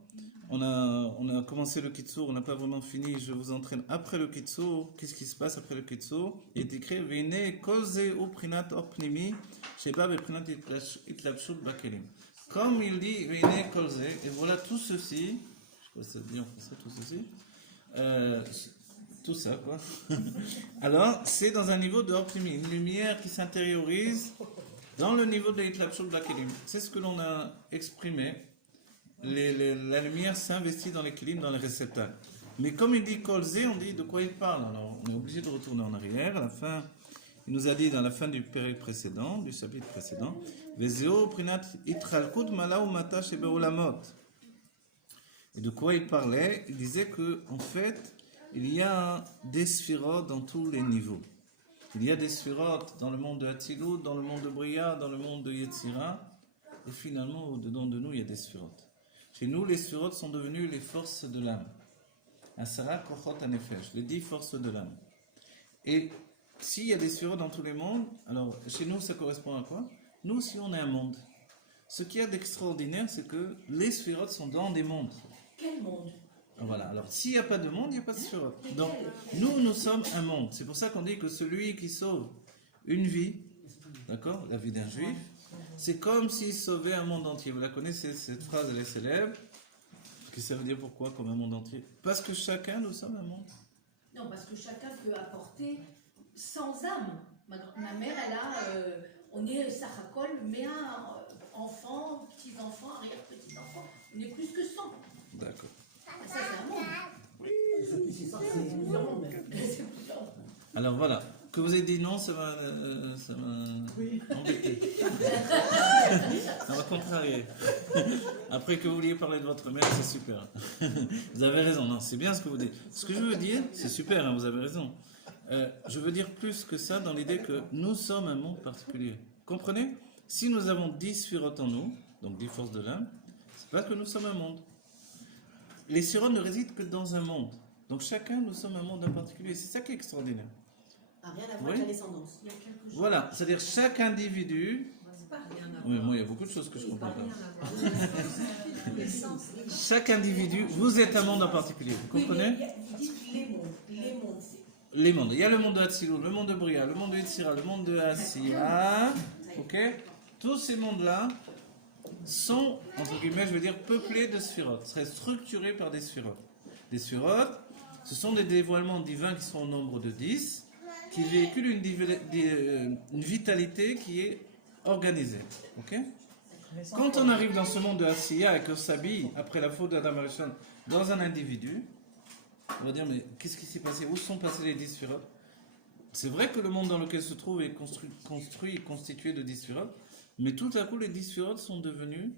on a commencé le Kitsur, on n'a pas vraiment fini. Je vous entraîne après le Kitsur. Qu'est-ce qui se passe après le Kitsur? Il est écrit Veine kolze u prinat or pnimi sheba beprinat itlabshut bakelim. Comme il dit Veine kolze, et voilà tout ceci. Je sais pas si ça dit en français tout ceci. Tout ça quoi. Alors c'est dans un niveau de or pnimi, une lumière qui s'intériorise dans le niveau de l'itlabshut bakelim. C'est ce que l'on a exprimé. La lumière s'investit dans l'équilibre, dans les réceptacles. Mais comme il dit Kolze, on dit de quoi il parle. Alors on est obligé de retourner en arrière. À la fin, il nous a dit dans la fin du période précédent, du chapitre précédent, Vezeo prinat itralkut mala ou mata shebeolamot. Et de quoi il parlait? Il disait que en fait, il y a des sphirotes dans tous les niveaux. Il y a des sphirotes dans le monde de Hatzilut, dans le monde de Bria, dans le monde de Yetzira. Et finalement, au-dedans de nous, il y a des sphirotes. Chez nous, les sphirotes sont devenues les forces de l'âme. Asara kochot hanefesh, les 10 forces de l'âme. Et s'il y a des sphirotes dans tous les mondes, alors chez nous, ça correspond à quoi? Nous aussi, on est un monde. Ce qu'il y a d'extraordinaire, c'est que les sphirotes sont dans des mondes. Quel monde? Voilà, alors s'il n'y a pas de monde, il n'y a pas de sphirotes. Donc, nous sommes un monde. C'est pour ça qu'on dit que celui qui sauve une vie, d'accord, la vie d'un juif, c'est comme s'il sauvait un monde entier. Vous la connaissez, cette phrase, elle est célèbre. Qu'est-ce que ça veut dire pourquoi, comme un monde entier? Parce que chacun, nous sommes un monde. Non, parce que chacun peut apporter sans âme. Ma mère, elle a... on est Sarakol, mais un enfant, petit-enfant, arrière-petit-enfant. On est plus que 100. D'accord. Ça, c'est un monde. C'est ça, c'est plusieurs mondes, mais. Alors voilà, que vous ayez dit non, ça m'a embêté. Ça m'a contrarié. Après que vous vouliez parler de votre mère, c'est super. Vous avez raison, non, c'est bien ce que vous dites. Ce que je veux dire, c'est super, hein, vous avez raison. Je veux dire plus que ça dans l'idée que nous sommes un monde particulier. Comprenez? Si nous avons 10 sphirotes en nous, donc 10 forces de l'âme, c'est parce que nous sommes un monde. les sphérotes ne résident que dans un monde. Donc chacun, nous sommes un monde en particulier. C'est ça qui est extraordinaire. Ah, rien à voir Oui. avec la descendance. Il y a quelque chose. Voilà, c'est-à-dire chaque individu. C'est pas rien à Oui, voir. moi, il y a beaucoup de choses que je C'est comprends pas pas. rien à voir. L'essence, Chaque individu, vous êtes un monde en particulier. Vous Oui, mais comprenez? ils disent les mondes. Les mondes, c'est. Les mondes. Il y a le monde de Hatzilut, le monde de Bria, le monde de Yetzira, le monde de Asiya. Ok? Tous ces mondes-là sont, entre guillemets, je veux dire, peuplés de sphérotes, seraient structurés par des sphérotes. Des sphérotes, ce sont des dévoilements divins qui sont au nombre de 10, qui véhiculent une vitalité qui est organisée. Ok? Mais sans Quand on problème. arrive dans ce monde de Asiya et qu'on s'habille, après la faute d'Adam Arishon, dans un individu, on va dire, mais qu'est-ce qui s'est passé? Où sont passés les 10 sphérotes? C'est vrai que le monde dans lequel se trouve est constitué de 10 sphérotes, mais tout à coup, les 10 sphérotes sont devenus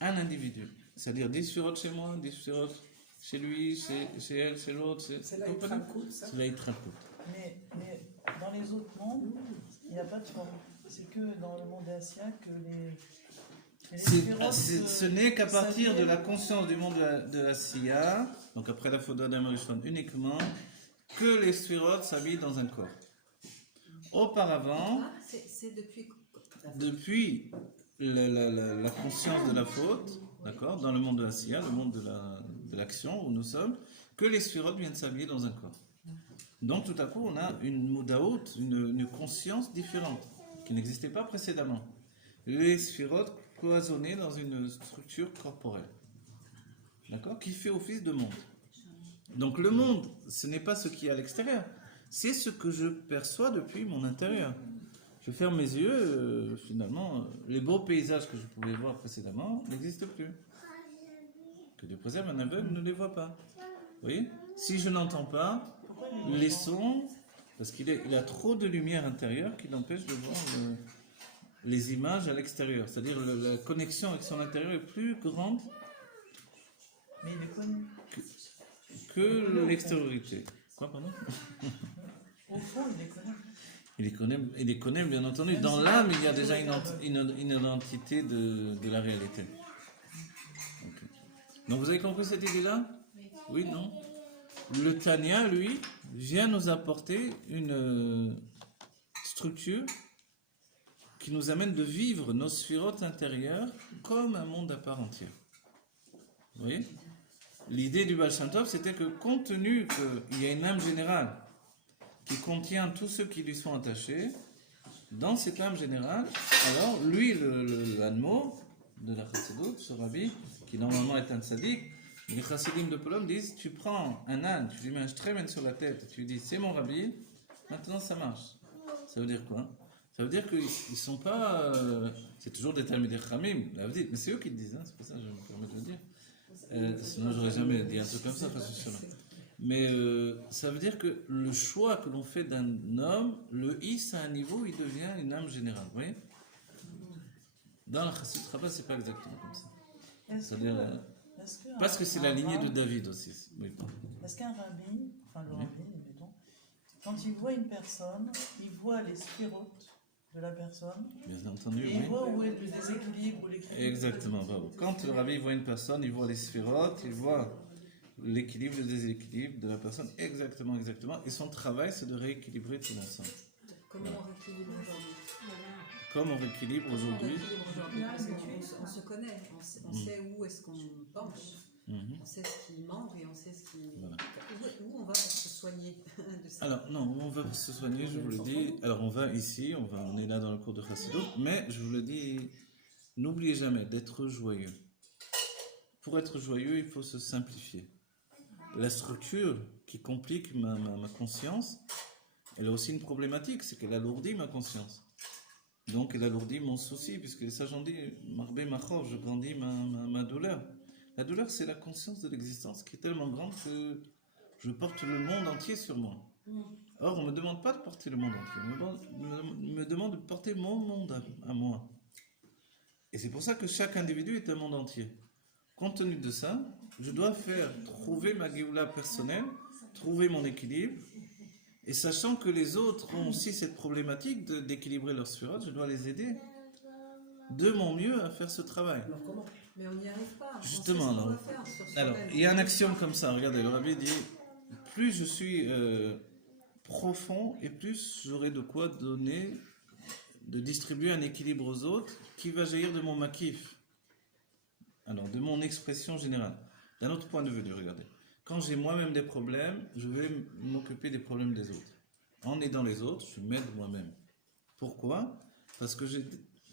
un individu. C'est-à-dire 10 sphérotes chez moi, 10 sphérotes chez lui, chez elle, chez l'autre. C'est là vous il comprenez? tracoute, ça. C'est là, il tracoute. Mais dans les autres mondes, il n'y a pas de forme. C'est que dans le monde Asia que les sphérotes Ce n'est qu'à partir de s'aviennent. la conscience du monde de la Siya, donc après la faute d'Adam Arishon uniquement, que les sphérotes s'habillent dans un corps. Auparavant, Ah, c'est depuis. depuis la conscience de la faute, d'accord, dans le monde de la Siya, le monde de l'action où nous sommes, que les sphérotes viennent s'habiller dans un corps. Donc tout à coup, on a une moudaout, une conscience différente, qui n'existait pas précédemment. Les sphérotes cloisonnées dans une structure corporelle, d'accord, qui fait office de monde. Donc le monde, ce n'est pas ce qui est à l'extérieur, c'est ce que je perçois depuis mon intérieur. Je ferme mes yeux, finalement, les beaux paysages que je pouvais voir précédemment n'existent plus. Que Dieu préserve, un aveugle ne les voit pas. Vous voyez? Si je n'entends pas les sons, parce qu'il a trop de lumière intérieure qui l'empêche de voir les images à l'extérieur. C'est-à-dire la connexion avec son intérieur est plus grande Mais il est connu. que l'extériorité. Quoi, pardon? Au fond, il est connu. Il les connaît, bien entendu. Dans l'âme, il y a déjà une identité de la réalité. Ok. Donc vous avez compris cette idée-là? Oui, non? Le Tanya, lui, vient nous apporter une structure qui nous amène de vivre nos sphérotes intérieures comme un monde à part entière. Vous voyez? L'idée du Baal Shem Tov, c'était que compte tenu qu'il y a une âme générale qui contient tous ceux qui lui sont attachés, dans cette âme générale, alors lui, l'anmo de la Chassidut, ce rabbi, qui normalement est un tzaddik, les chassidim de Polom disent, tu prends un âne, tu lui mets un shtremen sur la tête, tu lui dis, c'est mon rabbi, maintenant ça marche. Ça veut dire quoi? Ça veut dire qu'ils ne sont pas... c'est toujours des Talmidei Chachamim, mais c'est eux qui le disent, hein, c'est pour ça que je me permets de le dire. Sinon j'aurais jamais dit un truc comme ça, parce que mais ça veut dire que le choix que l'on fait d'un homme le hisse à un niveau où il devient une âme générale. Vous voyez? Dans la Chassidut Rabbah, c'est pas exactement comme ça. C'est-à-dire, parce que c'est la lignée de David aussi. Oui. Est-ce qu'un rabbi, enfin le rabbi, mettons, quand il voit une personne, il voit les sphérotes de la personne, Bien entendu, et il oui. voit où est le déséquilibre ou l'équilibre. Exactement, bravo. Quand le rabbi voit une personne, il voit les sphérotes, il voit l'équilibre, le déséquilibre de la personne, exactement. Et son travail, c'est de rééquilibrer tout l'ensemble. Comment on rééquilibre aujourd'hui? Comme on rééquilibre aujourd'hui. Parce qu'on se connaît, on sait où est-ce qu'on penche, Mhm. on sait ce qui manque et on sait ce qui... Voilà. Où on va pour se soigner de ça. Alors, non, on va se soigner, je vous le dis. Alors, on va ici, on est là dans le cours de Chassidut, mais je vous le dis, n'oubliez jamais d'être joyeux. Pour être joyeux, il faut se simplifier. La structure qui complique ma conscience, elle a aussi une problématique, c'est qu'elle alourdit ma conscience. Donc, elle alourdit mon souci, puisque les sages ont dit, Marbé Machov, je grandis ma douleur. La douleur, c'est la conscience de l'existence qui est tellement grande que je porte le monde entier sur moi. Or, on ne me demande pas de porter le monde entier, on me demande de porter mon monde à moi. Et c'est pour ça que chaque individu est un monde entier. Compte tenu de ça, je dois trouver ma Géoula personnelle, trouver mon équilibre, et sachant que les autres ont aussi cette problématique d'équilibrer leur sphérote, je dois les aider de mon mieux à faire ce travail. Alors comment? Mais on n'y arrive pas. On sait Justement, ce qu'on alors. doit faire sur Alors, soi-même. il y a un axiome comme ça. Regardez, le rabbi dit plus je suis profond et plus j'aurai de quoi donner, de distribuer un équilibre aux autres qui va jaillir de mon makif. Alors, de mon expression générale. D'un autre point de vue, regardez. Quand j'ai moi-même des problèmes, je vais m'occuper des problèmes des autres. En aidant les autres, je m'aide moi-même. Pourquoi? Parce que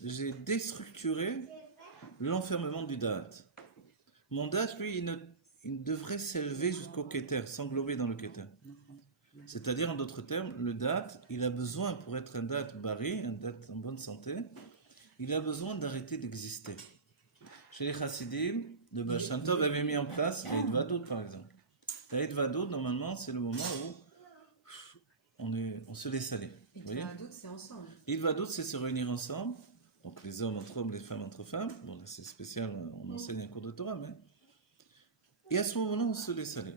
j'ai déstructuré l'enfermement du date. Mon date, lui, il devrait s'élever jusqu'au keter, s'englober dans le keter. C'est-à-dire, en d'autres termes, le date, il a besoin, pour être un date bari, un date en bonne santé, il a besoin d'arrêter d'exister. Chez les chassidim, le Baal Shem Tov avait mis en place la Hitvadut, par exemple. La Hitvadut, normalement, c'est le moment où on se laisse aller. Il Vous voyez? y a un doute, c'est ensemble. Hitvadut, c'est se réunir ensemble. Donc les hommes entre hommes, les femmes entre femmes. Bon, là c'est spécial, on enseigne un cours de Torah, mais... Et à ce moment-là, on se laisse aller.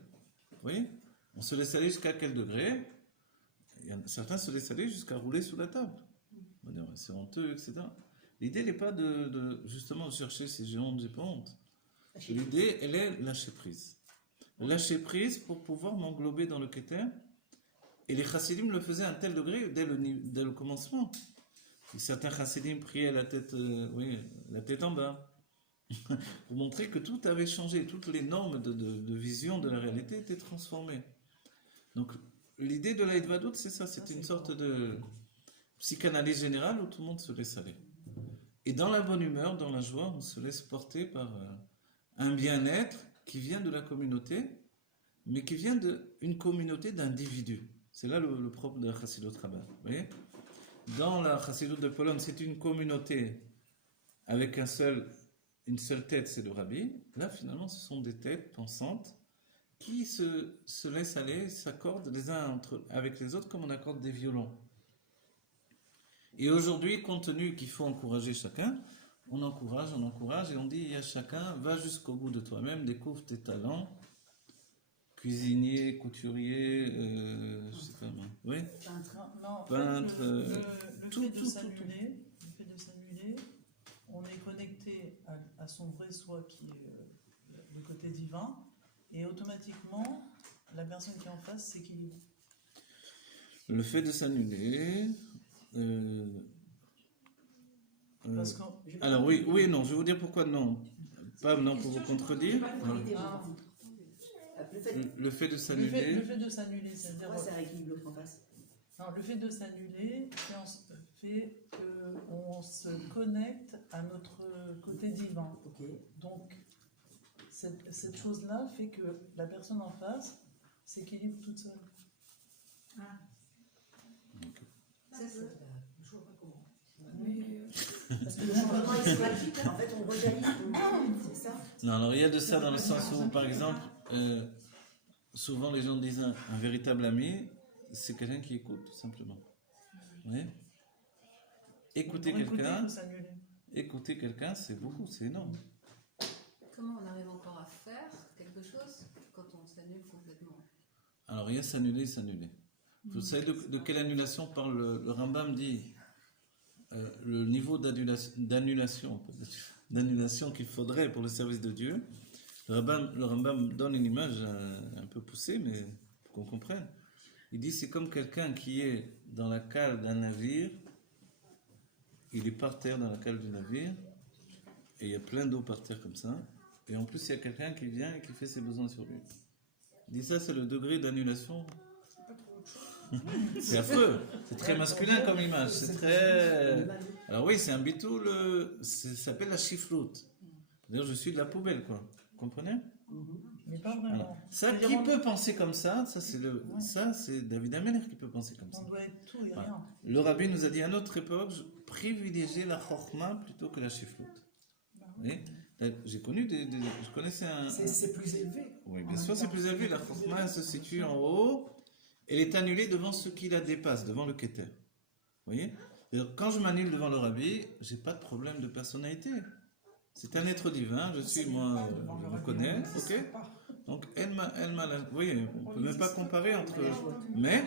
Vous voyez? On se laisse aller jusqu'à quel degré? Certains se laissent aller jusqu'à rouler sous la table. On va dire, c'est honteux, etc. L'idée n'est pas justement de chercher si j'ai honte, j'ai pas honte. L'idée, elle est lâcher prise. Lâcher prise pour pouvoir m'englober dans le keter. Et les chassidim le faisaient à un tel degré dès le commencement. Et certains chassidim priaient la tête en bas. Pour montrer que tout avait changé. Toutes les normes de vision de la réalité étaient transformées. Donc, l'idée de la Hitvadut, c'est ça. C'est une sorte de psychanalyse générale où tout le monde se laisse aller. Et dans la bonne humeur, dans la joie, on se laisse porter par un bien-être qui vient de la communauté, mais qui vient d'une communauté d'individus. C'est là le propre de la Chassidut Rabbah. Vous voyez? Dans la Chassidut de Pologne, c'est une communauté avec une seule tête, c'est le rabbi. Là, finalement, ce sont des têtes pensantes qui se laissent aller, s'accordent les uns avec les autres comme on accorde des violons. Et aujourd'hui, compte tenu qu'il faut encourager chacun, on encourage et on dit à chacun, va jusqu'au bout de toi-même, découvre tes talents, cuisinier, couturier, je sais pas moi, oui, peintre, le fait de s'annuler, on est connecté à son vrai soi qui est le côté divin, et automatiquement, la personne qui est en face s'équilibre. Le fait de s'annuler... alors oui, non, je vais vous dire pourquoi non. Pas non pour vous contredire. Le fait de s'annuler. Le fait de s'annuler, c'est-à-dire. Pourquoi ça rééquilibre l'autre en face? Non, le fait de s'annuler fait qu'on se connecte à notre côté divin. Okay. Donc, cette chose-là fait que la personne en face s'équilibre toute seule. Ah. Ça, c'est je vois pas comment. Parce que le changement est sympathique, en fait, on rejaillit, c'est ça? Non, alors il y a de ça dans le sens où, par exemple, souvent les gens disent un véritable ami, c'est quelqu'un qui écoute, tout simplement. Oui. Écouter quelqu'un, c'est beaucoup, c'est énorme. Comment on arrive encore à faire quelque chose quand on s'annule complètement? Alors il y a s'annuler. Vous savez de quelle annulation parle le Rambam dit le niveau d'annulation qu'il faudrait pour le service de Dieu. Le Rambam donne une image un peu poussée, mais pour qu'on comprenne. Il dit c'est comme quelqu'un qui est dans la cale d'un navire, il est par terre dans la cale du navire, et il y a plein d'eau par terre comme ça, et en plus il y a quelqu'un qui vient et qui fait ses besoins sur lui. Il dit ça, c'est le degré d'annulation. C'est affreux, c'est très masculin comme image, c'est très... Alors oui, c'est un bitoul, ça s'appelle la chifloute. C'est-à-dire je suis de la poubelle, quoi. Vous comprenez? Mais pas vraiment. Alors, ça, qui peut penser comme ça, c'est David Ameller qui peut penser comme ça. On doit être tout et rien. Voilà. Le rabbi nous a dit à notre époque, privilégier la chorma plutôt que la chifloute. J'ai connu je connaissais un... C'est plus élevé. Oui, bien sûr, c'est plus élevé. La chorma, elle se situe en haut. Elle est annulée devant ceux qui la dépassent, devant le keter. Vous voyez? Quand je m'annule devant le rabbi, j'ai pas de problème de personnalité. C'est un être divin, je suis, moi, je vous connais, ok? Donc, elle m'a, vous voyez, on peut même pas comparer entre... Mais,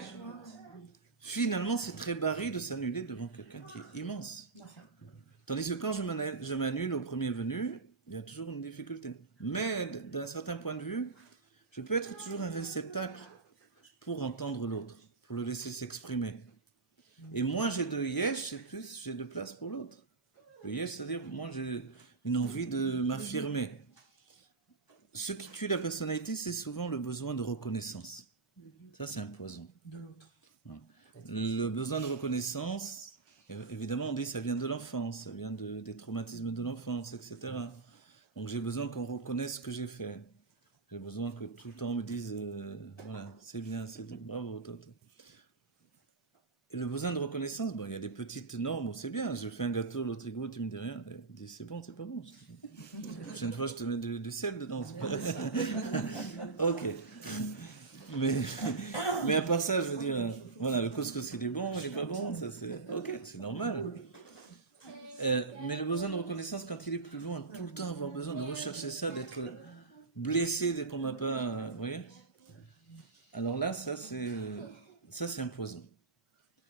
finalement, c'est très barré de s'annuler devant quelqu'un qui est immense. Tandis que quand je m'annule au premier venu, il y a toujours une difficulté. Mais d'un certain point de vue, je peux être toujours un réceptacle pour entendre l'autre, pour le laisser s'exprimer. Et moins j'ai de yesh, et plus j'ai de place pour l'autre. Le yesh, c'est-à-dire, moi j'ai une envie de m'affirmer. Ce qui tue la personnalité, c'est souvent le besoin de reconnaissance. Ça, c'est un poison. De l'autre. Le besoin de reconnaissance, évidemment, on dit que ça vient de l'enfance, ça vient des traumatismes de l'enfance, etc. Donc j'ai besoin qu'on reconnaisse ce que j'ai fait. J'ai besoin que tout le temps on me dise, voilà, c'est bien, bravo, toi. Et le besoin de reconnaissance, bon, il y a des petites normes où c'est bien. Je fais un gâteau, l'autre il goûte, il me dit rien. Il dit c'est bon, c'est pas bon. La prochaine fois, je te mets du sel dedans. C'est pas... Ok. Mais à part ça, je veux dire, voilà, le couscous il est bon, il est pas bon, ça c'est ok, c'est normal. Mais le besoin de reconnaissance, quand il est plus loin, tout le temps avoir besoin de rechercher ça, d'être blessé dès qu'on m'a pas, vous voyez. Alors là, ça c'est un poison.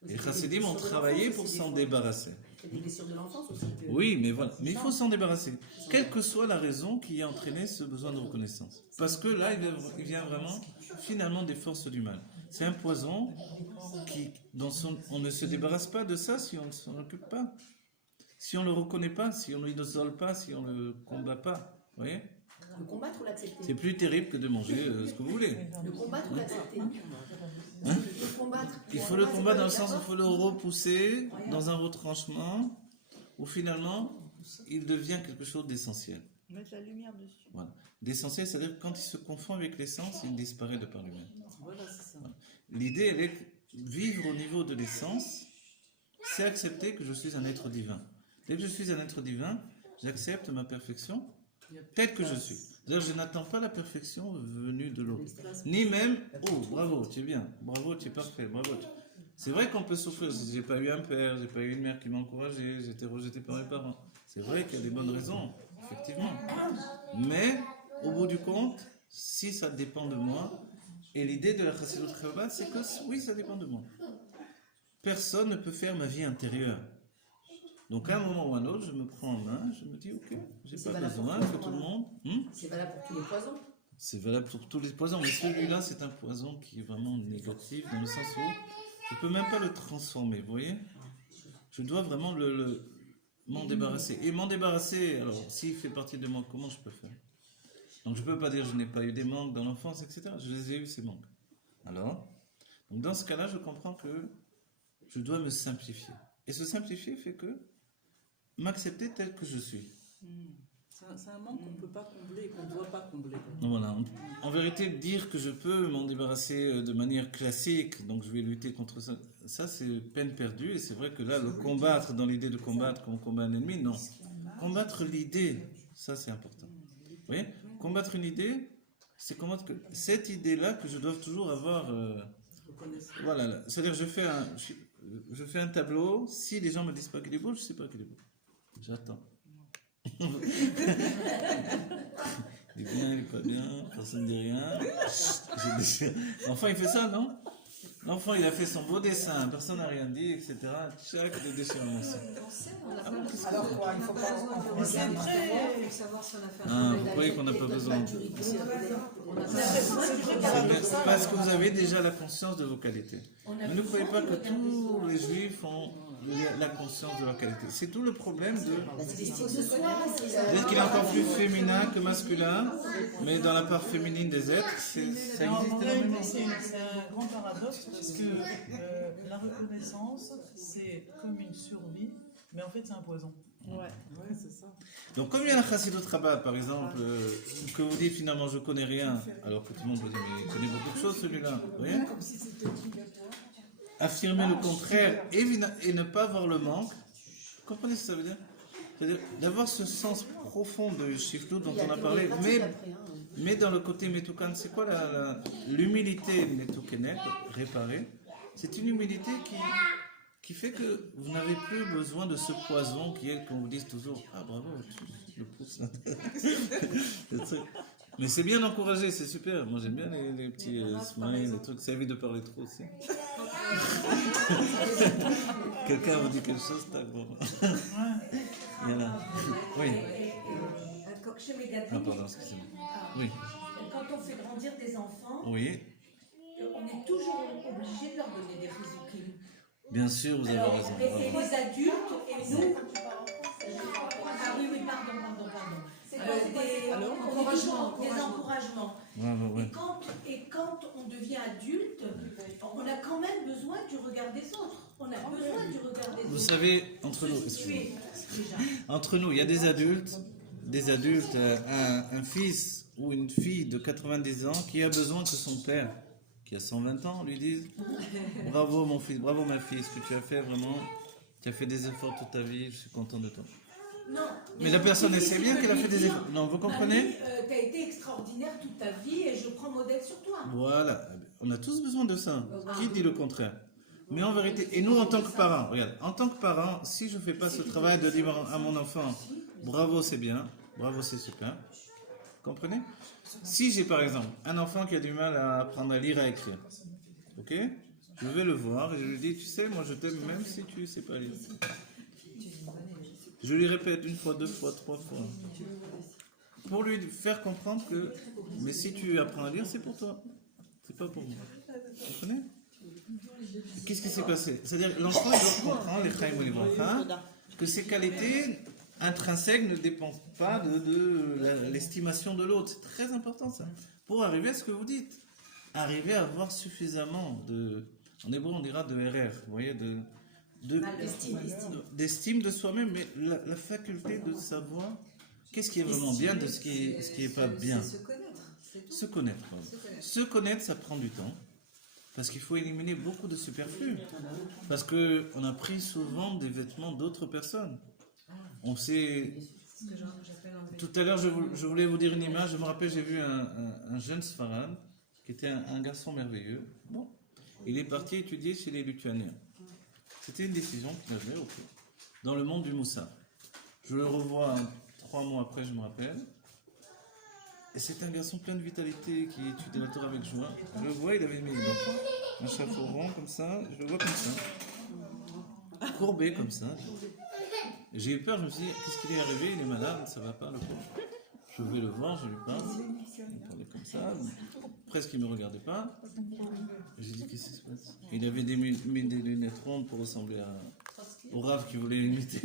Et les chassidim ont travaillé pour s'en débarrasser. Il y a des blessures de l'enfance aussi. Oui, mais voilà. Mais il faut s'en débarrasser. Quelle que soit la raison qui a entraîné ce besoin de reconnaissance. Parce que là, il vient vraiment, finalement, des forces du mal. C'est un poison dont on ne se débarrasse pas de ça si on ne s'en occupe pas. Si on ne le reconnaît pas, si on ne l'isole pas, si on ne le combat pas. Vous voyez ? Le combattre ou l'accepter? C'est plus terrible que de manger ce que vous voulez. Le combattre ou l'accepter? Hein? Le combattre. Il faut le combattre dans le sens où il faut le repousser dans un retranchement où finalement il devient quelque chose d'essentiel. Mettre la lumière dessus. Voilà. D'essentiel, c'est-à-dire que quand il se confond avec l'essence, il disparaît de par lui-même. Voilà, c'est ça. Voilà. L'idée, elle est que vivre au niveau de l'essence, c'est accepter que je suis un être divin. Dès que je suis un être divin, j'accepte ma perfection telle que je suis. C'est-à-dire je n'attends pas la perfection venue de l'autre. Ni même, oh, bravo, tu es bien, bravo, tu es parfait, bravo. C'est vrai qu'on peut souffrir. J'ai pas eu un père, j'ai pas eu une mère qui m'a encouragé, j'ai été rejeté par mes parents. C'est vrai qu'il y a des bonnes raisons, effectivement. Mais, au bout du compte, si ça dépend de moi, et l'idée de la Chassidut Chabad, c'est que oui, ça dépend de moi. Personne ne peut faire ma vie intérieure. Donc à un moment ou à un autre, je me prends en main, je me dis ok, j'ai pas besoin que tout le monde. C'est valable pour tous les poisons. C'est valable pour tous les poisons, mais celui-là c'est un poison qui est vraiment négatif dans le sens où je peux même pas le transformer, vous voyez. Je dois vraiment m'en débarrasser. Et m'en débarrasser, alors s'il fait partie de moi, comment je peux faire? Donc je peux pas dire je n'ai pas eu des manques dans l'enfance, etc. Je les ai eu ces manques. Alors, donc dans ce cas-là, je comprends que je dois me simplifier. Et se simplifier fait que m'accepter tel que je suis. C'est un manque qu'on ne peut pas combler et qu'on ne doit pas combler. Donc voilà. En vérité, dire que je peux m'en débarrasser de manière classique, donc je vais lutter contre ça, ça c'est peine perdue. Et c'est vrai que là, le combattre, dans l'idée de combattre comme on combat un ennemi, non. Combattre l'idée, ça c'est important. Vous voyez, combattre une idée, c'est combattre que cette idée-là que je dois toujours avoir. Voilà. C'est-à-dire, je fais un tableau, si les gens me disent pas qu'il est beau, je sais pas qu'il est beau. J'attends. Il est bien, il est pas bien, personne ne dit rien. L'enfant il fait ça, non? L'enfant il a fait son beau dessin, personne n'a rien dit, etc. Chaque des déchirements. Alors quoi, il faut pas pour savoir si on a fait Ah, vous croyez qu'on n'a pas besoin? Parce que vous avez déjà la conscience de vos qualités. Mais ne croyez pas que tous les juifs ont la conscience de leur qualité. C'est tout le problème de... Peut-être qu'il est encore plus féminin que masculin, mais dans la part féminine des êtres, ça existe énormément. C'est un grand paradoxe parce que la reconnaissance, c'est comme une survie, mais en fait c'est un poison. Ouais, c'est ça. Donc comme il y a la Chassidut Chabad, par exemple, que vous dites finalement je connais rien, alors que tout le monde vous dit mais il connaît beaucoup de choses celui-là, vous voyez? Affirmer le contraire et ne pas voir le manque. Vous comprenez ce que ça veut dire? C'est-à-dire d'avoir ce sens profond de Shiflut dont on a parlé, mais dans le côté Metukan, c'est quoi l'humilité Metukenet, réparée? C'est une humilité qui fait que vous n'avez plus besoin de ce poison qui est qu'on vous dise toujours ah bravo, tu le pousses là. Mais c'est bien d'encourager, c'est super. Moi j'aime bien les petits smiles, les trucs, ça évite de parler trop aussi. Quelqu'un vous dit quelque chose, tac, bon. Il y a là. Oui. Chez mes gars, Ah, pardon, excusez-moi. Oui. quand on fait grandir des enfants, Oui. on est toujours obligé de leur donner des rizoukim. Bien sûr, vous avez Alors, raison. et les adultes, et nous. Ah oui, oui, pardon. On est toujours des encouragements. Ouais. Et quand on devient adulte, on a quand même besoin du regard des autres. On a besoin du regard des autres. Vous savez, entre nous, entre nous, il y a des adultes, un fils ou une fille de 90 ans qui a besoin que son père, qui a 120 ans, lui dise « Bravo mon fils, bravo ma fille, ce que tu as fait vraiment, tu as fait des efforts toute ta vie, je suis content de toi. » Non. Mais la personne, elle sait bien qu'elle a fait des efforts. Non, vous comprenez? Tu as été extraordinaire toute ta vie et je prends modèle sur toi. Voilà, on a tous besoin de ça. Qui dit le contraire? Mais en vérité, et nous en tant que parents, regarde, en tant que parents, si je ne fais pas ce travail de dire à mon enfant, bravo c'est bien, bravo c'est super, comprenez? Si j'ai par exemple un enfant qui a du mal à apprendre à lire et à écrire, ok? Je vais le voir et je lui dis, tu sais, moi je t'aime même si tu ne sais pas lire. Je lui répète une fois, deux fois, trois fois. Pour lui faire comprendre que, mais si tu apprends à lire, c'est pour toi. C'est pas pour moi. Vous comprenez? Qu'est-ce qui s'est passé? C'est-à-dire, l'enfant, il doit comprendre, les chaim ou les bracha, que ses qualités intrinsèques ne dépendent pas de l'estimation de l'autre. C'est très important, ça. Pour arriver à ce que vous dites. Arriver à avoir suffisamment de, en hébreu, on dira de RR, vous voyez, d'estime de soi-même, mais la faculté de savoir qu'est-ce qui est vraiment bien de ce qui est pas bien. Se connaître, c'est tout. Se connaître, pardon. Se connaître, ça prend du temps. Parce qu'il faut éliminer beaucoup de superflu. Parce qu'on a pris souvent des vêtements d'autres personnes. On sait... Tout à l'heure, je voulais vous dire une image. Je me rappelle, j'ai vu un jeune Sfarad qui était un garçon merveilleux. Bon. Il est parti étudier chez les Lituaniens. C'était une décision qu'il avait dans le monde du Moussa. Je le revois 3 mois après, je me rappelle. Et c'est un garçon plein de vitalité qui étudie la Torah avec joie. Je le vois, il avait mis un chapeau rond comme ça. Je le vois comme ça. Courbé comme ça. J'ai eu peur, je me suis dit, qu'est-ce qu'il est arrivé? Il est malade, ça va pas le pauvre. Je vais le voir, je lui parle. Il parlait comme ça. Presque il ne me regardait pas. J'ai dit, qu'est-ce qui se passe? Il avait mis des lunettes rondes pour ressembler au Rav qui voulait l'imiter.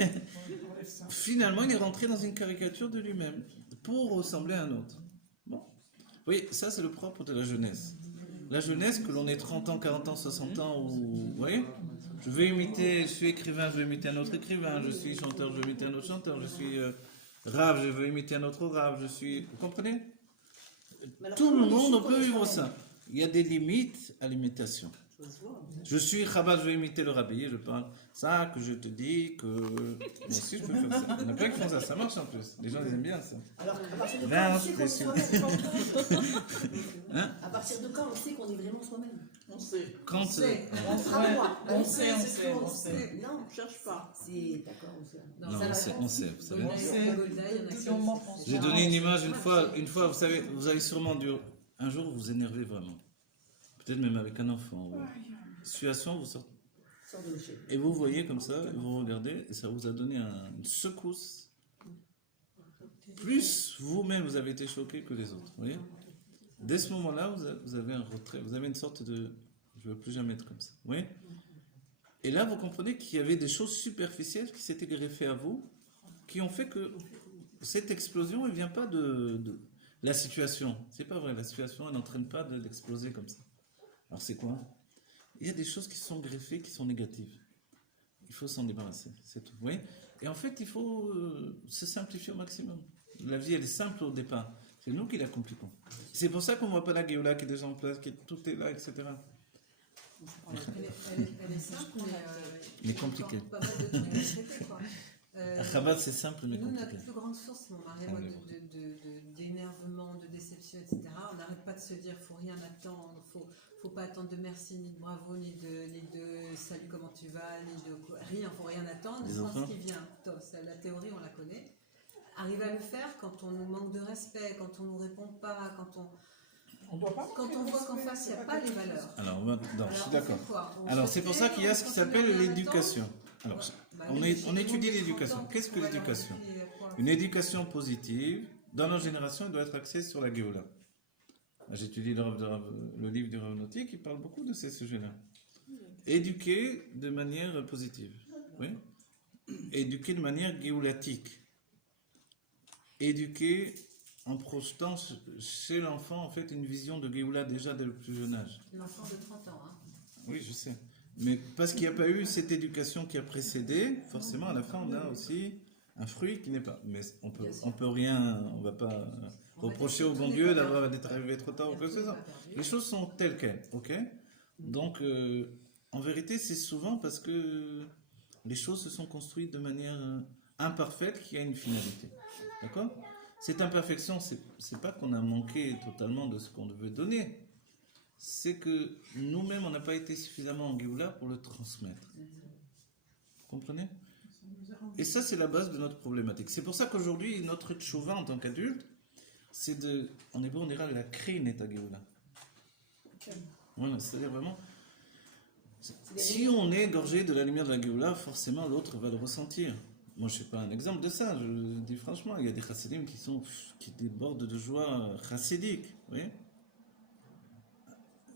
Finalement, il est rentré dans une caricature de lui-même pour ressembler à un autre. Bon. Oui, ça c'est le propre de la jeunesse. La jeunesse, que l'on ait 30 ans, 40 ans, 60 ans, ou... Vous voyez? je suis écrivain, je vais imiter un autre écrivain. Je suis chanteur, je vais imiter un autre chanteur. Je suis Rav, je veux imiter un autre Rav. Vous comprenez? Tout le monde peut vivre ça. Il y a des limites à l'imitation. Je suis Chabad, je vais imiter le rabbi, je parle ça, que je te dis, que... Moi aussi, je peux faire ça. Il y en a plein qui font ça, ça marche en plus. Les gens, ils aiment bien ça. Alors, à partir de quand on sait qu'on est soi-même? À partir de quand on sait qu'on est vraiment soi-même? On sait. Quand... On sait, on sait. Non, On cherche pas. c'est d'accord, on sait. Non, on sait, vous savez. J'ai J'ai donné une image une fois, vous savez, vous avez sûrement dû... Un jour, vous énervez vraiment. Peut-être même avec un enfant. Situation, vous sortez. Et vous voyez comme ça, vous regardez, et ça vous a donné une secousse. Plus vous-même, vous avez été choqué que les autres. Vous voyez? Dès ce moment-là, vous avez un retrait. Vous avez une sorte de... Je ne veux plus jamais être comme ça. Vous voyez? Et là, vous comprenez qu'il y avait des choses superficielles qui s'étaient greffées à vous, qui ont fait que cette explosion, elle ne vient pas de la situation. C'est pas vrai, la situation, elle n'entraîne pas d'exploser comme ça. Alors c'est quoi? Il y a des choses qui sont greffées, qui sont négatives. Il faut s'en débarrasser, c'est tout. Oui. Et en fait, il faut se simplifier au maximum. La vie, elle est simple au départ. C'est nous qui la compliquons. C'est pour ça qu'on ne voit pas la Géoula qui est déjà en place, tout est là, etc. Elle est simple, mais compliquée. Pas mal de trucs à traiter, quoi. Chabad, c'est simple, mais Nous, compliqué. notre plus grande source, mon mari, moi, d'énervement, de déception, etc., on n'arrête pas de se dire, faut rien attendre, faut pas attendre de merci, ni de bravo, ni de salut, comment tu vas, ni de rien, faut rien attendre. Je pense qu'il vient. La théorie, on la connaît. Arriver à le faire quand on nous manque de respect, quand on nous répond pas, quand on voit qu'en face, il n'y a pas les valeurs. Alors, je suis d'accord. Alors, c'est pour ça qu'il y a ce qui s'appelle l'éducation. Alors, on étudie l'éducation. Qu'est-ce que l'éducation? Une éducation positive, dans notre génération, elle doit être axée sur la Géoula. J'étudie le livre du Rav Noté qui parle beaucoup de ces sujets-là. Éduquer de manière positive. Oui. Éduquer de manière géoulatique. Éduquer en projetant chez l'enfant en fait une vision de Géoula déjà dès le plus jeune âge. L'enfant de 30 ans. Hein. Oui, je sais. Mais parce qu'il n'y a pas eu cette éducation qui a précédé, forcément à la fin on a aussi un fruit qui n'est pas. Mais on peut rien, on va pas reprocher au bon Dieu d'être arrivé trop tard ou quoi que ce soit. Les choses sont telles quelles, ok? Donc en vérité c'est souvent parce que les choses se sont construites de manière imparfaite qui a une finalité. D'accord? Cette imperfection, c'est pas qu'on a manqué totalement de ce qu'on devait donner. C'est que nous-mêmes, on n'a pas été suffisamment en Géoula pour le transmettre. Vous comprenez? Et ça, c'est la base de notre problématique. C'est pour ça qu'aujourd'hui, notre tchouva en tant qu'adulte, c'est en hébreu, on dira la kri neta Géoula. Voilà, c'est-à-dire vraiment, si on est gorgé de la lumière de la Géoula, forcément l'autre va le ressentir. Moi, je ne suis pas un exemple de ça, je dis franchement, il y a des chassidim qui débordent de joie chassidique, vous voyez?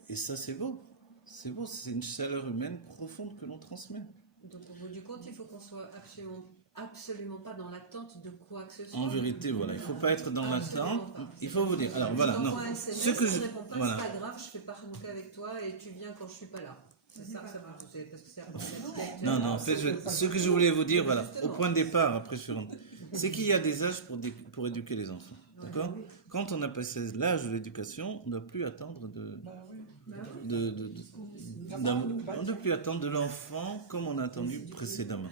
Et ça, c'est beau. C'est beau, c'est une chaleur humaine profonde que l'on transmet. Donc, au bout du compte, il faut qu'on soit absolument pas dans l'attente de quoi que ce soit. En vérité, voilà, il ne faut pas être dans l'attente. Il faut vous dire. Alors, voilà, non. Ce que je réponds pas, voilà. C'est pas grave, je fais pas Hanouka avec toi et tu viens quand je suis pas là. C'est ça que ça marche. Parce que c'est non, en fait, ce que je voulais vous dire, voilà, au point de départ, après je suis rentré, c'est qu'il y a des âges pour éduquer les enfants. D'accord? Quand on a passé l'âge de l'éducation, on ne doit plus attendre on ne doit plus attendre de l'enfant comme on a attendu précédemment.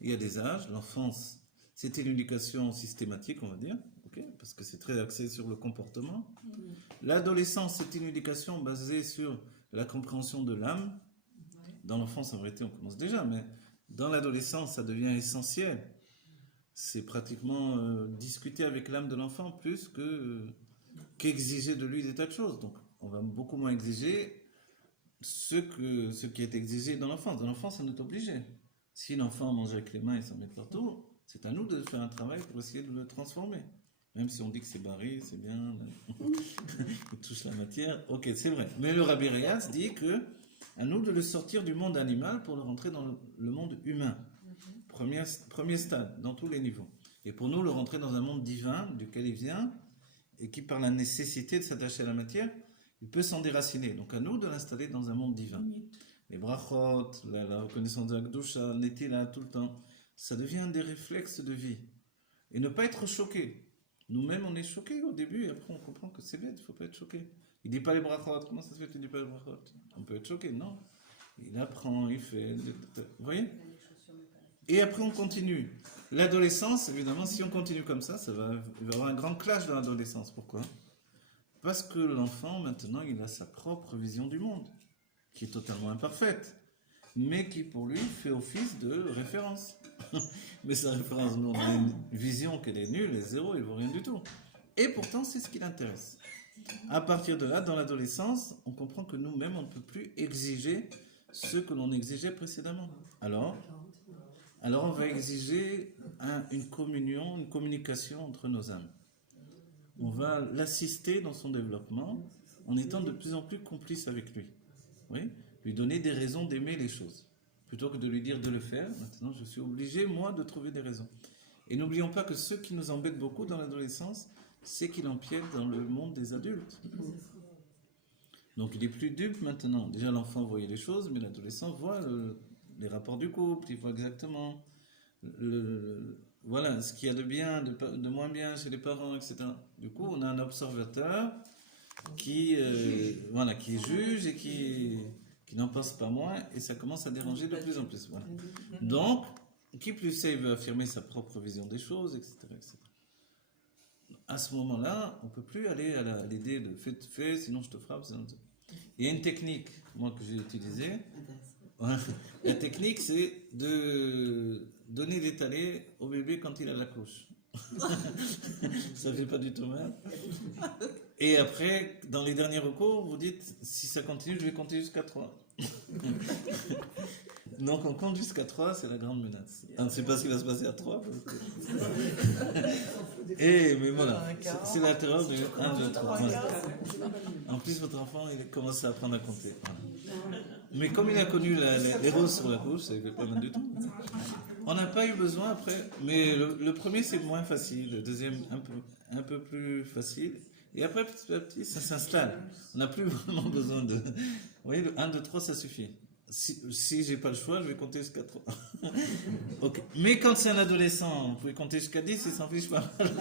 Il y a des âges, l'enfance, c'était une éducation systématique, on va dire, okay, parce que c'est très axé sur le comportement. L'adolescence, c'est une éducation basée sur la compréhension de l'âme. Dans l'enfance, en vérité, on commence déjà, mais dans l'adolescence, ça devient essentiel. C'est pratiquement discuter avec l'âme de l'enfant plus qu'exiger de lui des tas de choses. Donc, on va beaucoup moins exiger ce qui est exigé dans l'enfance. Dans l'enfance, on est obligé. Si l'enfant mange avec les mains et s'en met partout, c'est à nous de faire un travail pour essayer de le transformer. Même si on dit que c'est barré, c'est bien, il touche la matière, ok, c'est vrai. Mais le Rabbi Reyatz dit que à nous de le sortir du monde animal pour le rentrer dans le monde humain. Premier stade, dans tous les niveaux. Et pour nous, le rentrer dans un monde divin, duquel il vient, et qui, par la nécessité de s'attacher à la matière, il peut s'en déraciner. Donc à nous de l'installer dans un monde divin. Les brachot, la reconnaissance de la Kedusha, là tout le temps, ça devient des réflexes de vie. Et ne pas être choqué. Nous-mêmes, on est choqués au début, et après on comprend que c'est bête, il ne faut pas être choqué. Il ne dit pas les brachot. Comment ça se fait que tu ne dis pas les brachot? On peut être choqué, non? Il apprend, il fait... Vous voyez? Et après, on continue. L'adolescence, évidemment, si on continue comme ça, il va y avoir un grand clash dans l'adolescence. Pourquoi? Parce que l'enfant, maintenant, il a sa propre vision du monde, qui est totalement imparfaite, mais qui, pour lui, fait office de référence. Mais sa référence, nous, on a une vision qu'elle est nulle, elle est zéro, elle ne vaut rien du tout. Et pourtant, c'est ce qui l'intéresse. À partir de là, dans l'adolescence, on comprend que nous-mêmes, on ne peut plus exiger ce que l'on exigeait précédemment. Alors on va exiger une communion, une communication entre nos âmes. On va l'assister dans son développement en étant de plus en plus complice avec lui. Oui? Lui donner des raisons d'aimer les choses. Plutôt que de lui dire de le faire, maintenant je suis obligé, moi, de trouver des raisons. Et n'oublions pas que ce qui nous embête beaucoup dans l'adolescence, c'est qu'il empiète dans le monde des adultes. Donc il est plus dupe maintenant. Déjà l'enfant voyait les choses, mais l'adolescent voit les rapports du couple, il voit exactement voilà, ce qu'il y a de bien, de moins bien chez les parents, etc. Du coup, on a un observateur qui juge et qui n'en pense pas moins, et ça commence à déranger de plus en plus. Voilà. Donc, qui plus sait, il veut affirmer sa propre vision des choses, etc. etc. À ce moment-là, on ne peut plus aller à l'idée de fais, sinon je te frappe. Il y a une technique, moi, que j'ai utilisée. La technique, c'est de donner des talées au bébé quand il a la couche. Ça ne fait pas du tout mal. Et après, dans les derniers recours, vous dites, si ça continue, je vais compter jusqu'à 3. Donc on compte jusqu'à 3, c'est la grande menace. On ne sait pas ce qui va se passer à 3. Mais voilà, c'est la terreur du 1, 2, 3. En plus, votre enfant, il commence à apprendre à compter. Voilà. Mais comme il a connu les roses sur la couche, c'est pas mal du tout. On n'a pas eu besoin après, mais le premier c'est moins facile, le deuxième un peu plus facile. Et après, petit à petit, ça s'installe. On n'a plus vraiment besoin de... Vous voyez, le 1, 2, 3, ça suffit. Si j'ai pas le choix, je vais compter jusqu'à 3. Okay. Mais quand c'est un adolescent, vous pouvez compter jusqu'à 10, il s'en fiche pas mal.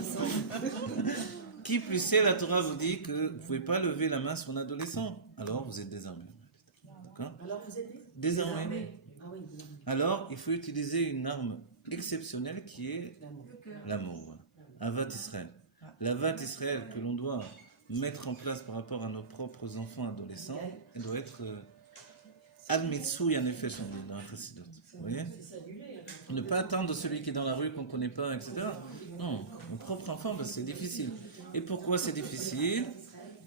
Qui plus sait, la Torah vous dit que vous ne pouvez pas lever la main sur un adolescent. Alors, vous êtes désarmé. D'accord ? Alors vous êtes désarmé. Ah oui, Alors, il faut utiliser une arme exceptionnelle qui est l'amour. Voilà. Avat Israël. L'avat Israël que l'on doit mettre en place par rapport à nos propres enfants adolescents, elle doit être admitsui en effet, on dit dans la Chassidut. Vous voyez ? Ne pas attendre celui qui est dans la rue qu'on ne connaît pas, etc. Non, mon propre enfant, ben, c'est difficile. Et pourquoi c'est difficile ?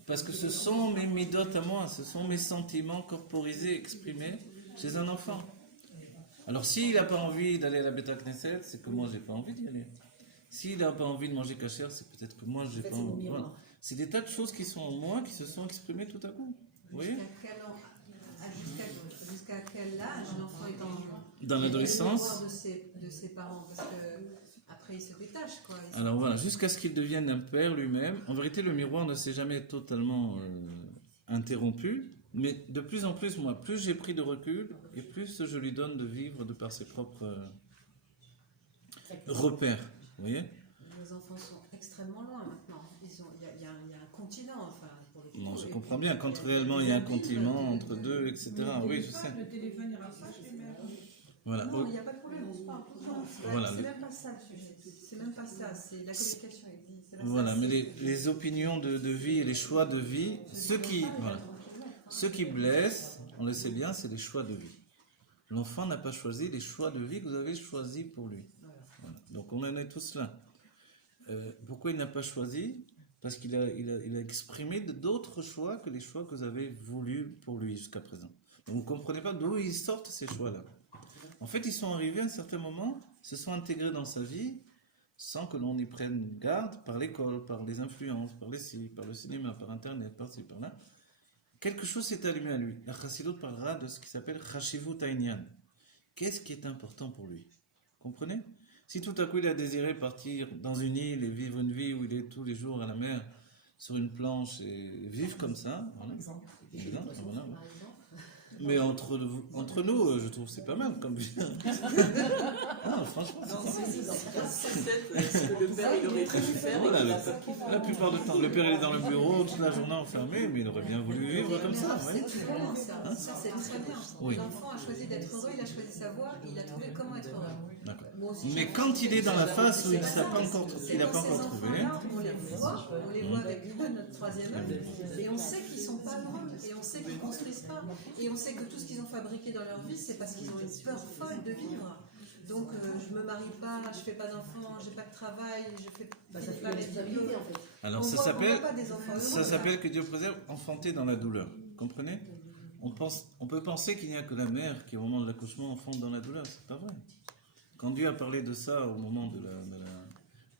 Parce que ce sont mes midotes à moi, ce sont mes sentiments corporisés, exprimés chez un enfant. Alors s'il n'a pas envie d'aller à la Beta Knesset, c'est que moi j'ai pas envie d'y aller. S'il n'a pas envie de manger kasher, c'est peut-être que moi j'ai pas envie. Voilà. C'est des tas de choses qui sont en moi, qui se sont exprimées tout à coup. Vous voyez ? Jusqu'à quel âge l'enfant est dans l'adolescence de ses parents, parce que après il se détache, quoi. Alors voilà, jusqu'à ce qu'il devienne un père lui-même. En vérité, le miroir ne s'est jamais totalement interrompu, mais de plus en plus, moi, plus j'ai pris de recul, et plus je lui donne de vivre de par ses propres repères. Vous voyez ? Les enfants sont extrêmement loin maintenant. Il y a un continent, enfin. Non, je comprends bien. Quand réellement il y a un continent entre deux, etc. Oui, je sais. Le téléphone ira pas chez mère. Voilà. Non, il n'y a pas de problème, on se parle tout le temps. Voilà. C'est même pas ça le sujet. C'est même pas ça. C'est la communication. Voilà, mais les opinions de vie et les choix de vie, ceux qui blessent, on le sait bien, c'est les choix de vie. L'enfant n'a pas choisi les choix de vie que vous avez choisis pour lui. Voilà. Donc on en est tous là. Pourquoi il n'a pas choisi ? Parce qu'il a exprimé d'autres choix que les choix que vous avez voulu pour lui jusqu'à présent. Donc vous ne comprenez pas d'où ils sortent ces choix-là. En fait, ils sont arrivés à un certain moment, se sont intégrés dans sa vie, sans que l'on y prenne garde par l'école, par les influences, par les sites, par le cinéma, par Internet, par ci, par là. Quelque chose s'est allumé à lui. La Chassidut parlera de ce qui s'appelle Chashivut Ha'inyan. Qu'est-ce qui est important pour lui ? Comprenez ? Si tout à coup il a désiré partir dans une île et vivre une vie où il est tous les jours à la mer, sur une planche et vivre comme ça, voilà. Voilà. Mais entre nous, je trouve que c'est pas mal comme vie. Non, franchement, ce que le père il aurait pu faire. Voilà, la plupart du temps, le père il est dans le bureau toute la journée enfermé, mais il aurait bien voulu vivre comme ça. Ça, c'est très bien. Oui. L'enfant a choisi d'être heureux, il a choisi sa voie, il a trouvé comment être heureux. D'accord. Moi aussi, Mais quand il est dans la phase où il n'a pas encore trouvé, on les voit avec notre troisième œil, et on sait qu'ils sont pas heureux, et on sait qu'ils construisent pas, et on sait que tout ce qu'ils ont fabriqué dans leur vie, c'est parce qu'ils ont une peur folle de vivre. Donc je me marie pas, je fais pas d'enfants, j'ai pas de travail, je fais pas les vidéos. alors ça s'appelle que Dieu préserve enfanter dans la douleur. Comprenez ? On peut penser qu'il n'y a que la mère qui au moment de l'accouchement enfante dans la douleur, c'est pas vrai. Quand Dieu a parlé de ça au moment de la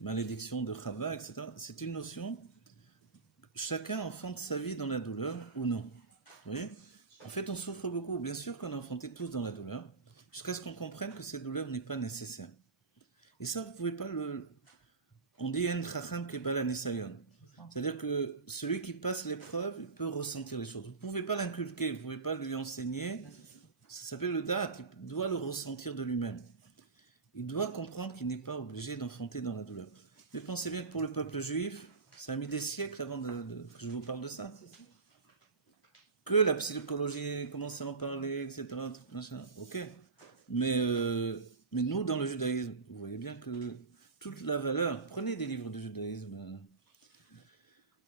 malédiction de Chava, etc., c'est une notion. Chacun enfante sa vie dans la douleur ou non. Vous voyez ? En fait, on souffre beaucoup. Bien sûr qu'on a enfanté tous dans la douleur, jusqu'à ce qu'on comprenne que cette douleur n'est pas nécessaire. Et ça, vous ne pouvez pas le... On dit « En chacham kebala nisayon ». C'est-à-dire que celui qui passe l'épreuve, il peut ressentir les choses. Vous ne pouvez pas l'inculquer, vous ne pouvez pas lui enseigner. Ça s'appelle le da'at, il doit le ressentir de lui-même. Il doit comprendre qu'il n'est pas obligé d'enfanter dans la douleur. Mais pensez bien que pour le peuple juif, ça a mis des siècles avant que je vous parle de ça. Que la psychologie commence à en parler, etc. Machin. Ok. Mais nous, dans le judaïsme, vous voyez bien que toute la valeur, prenez des livres de judaïsme,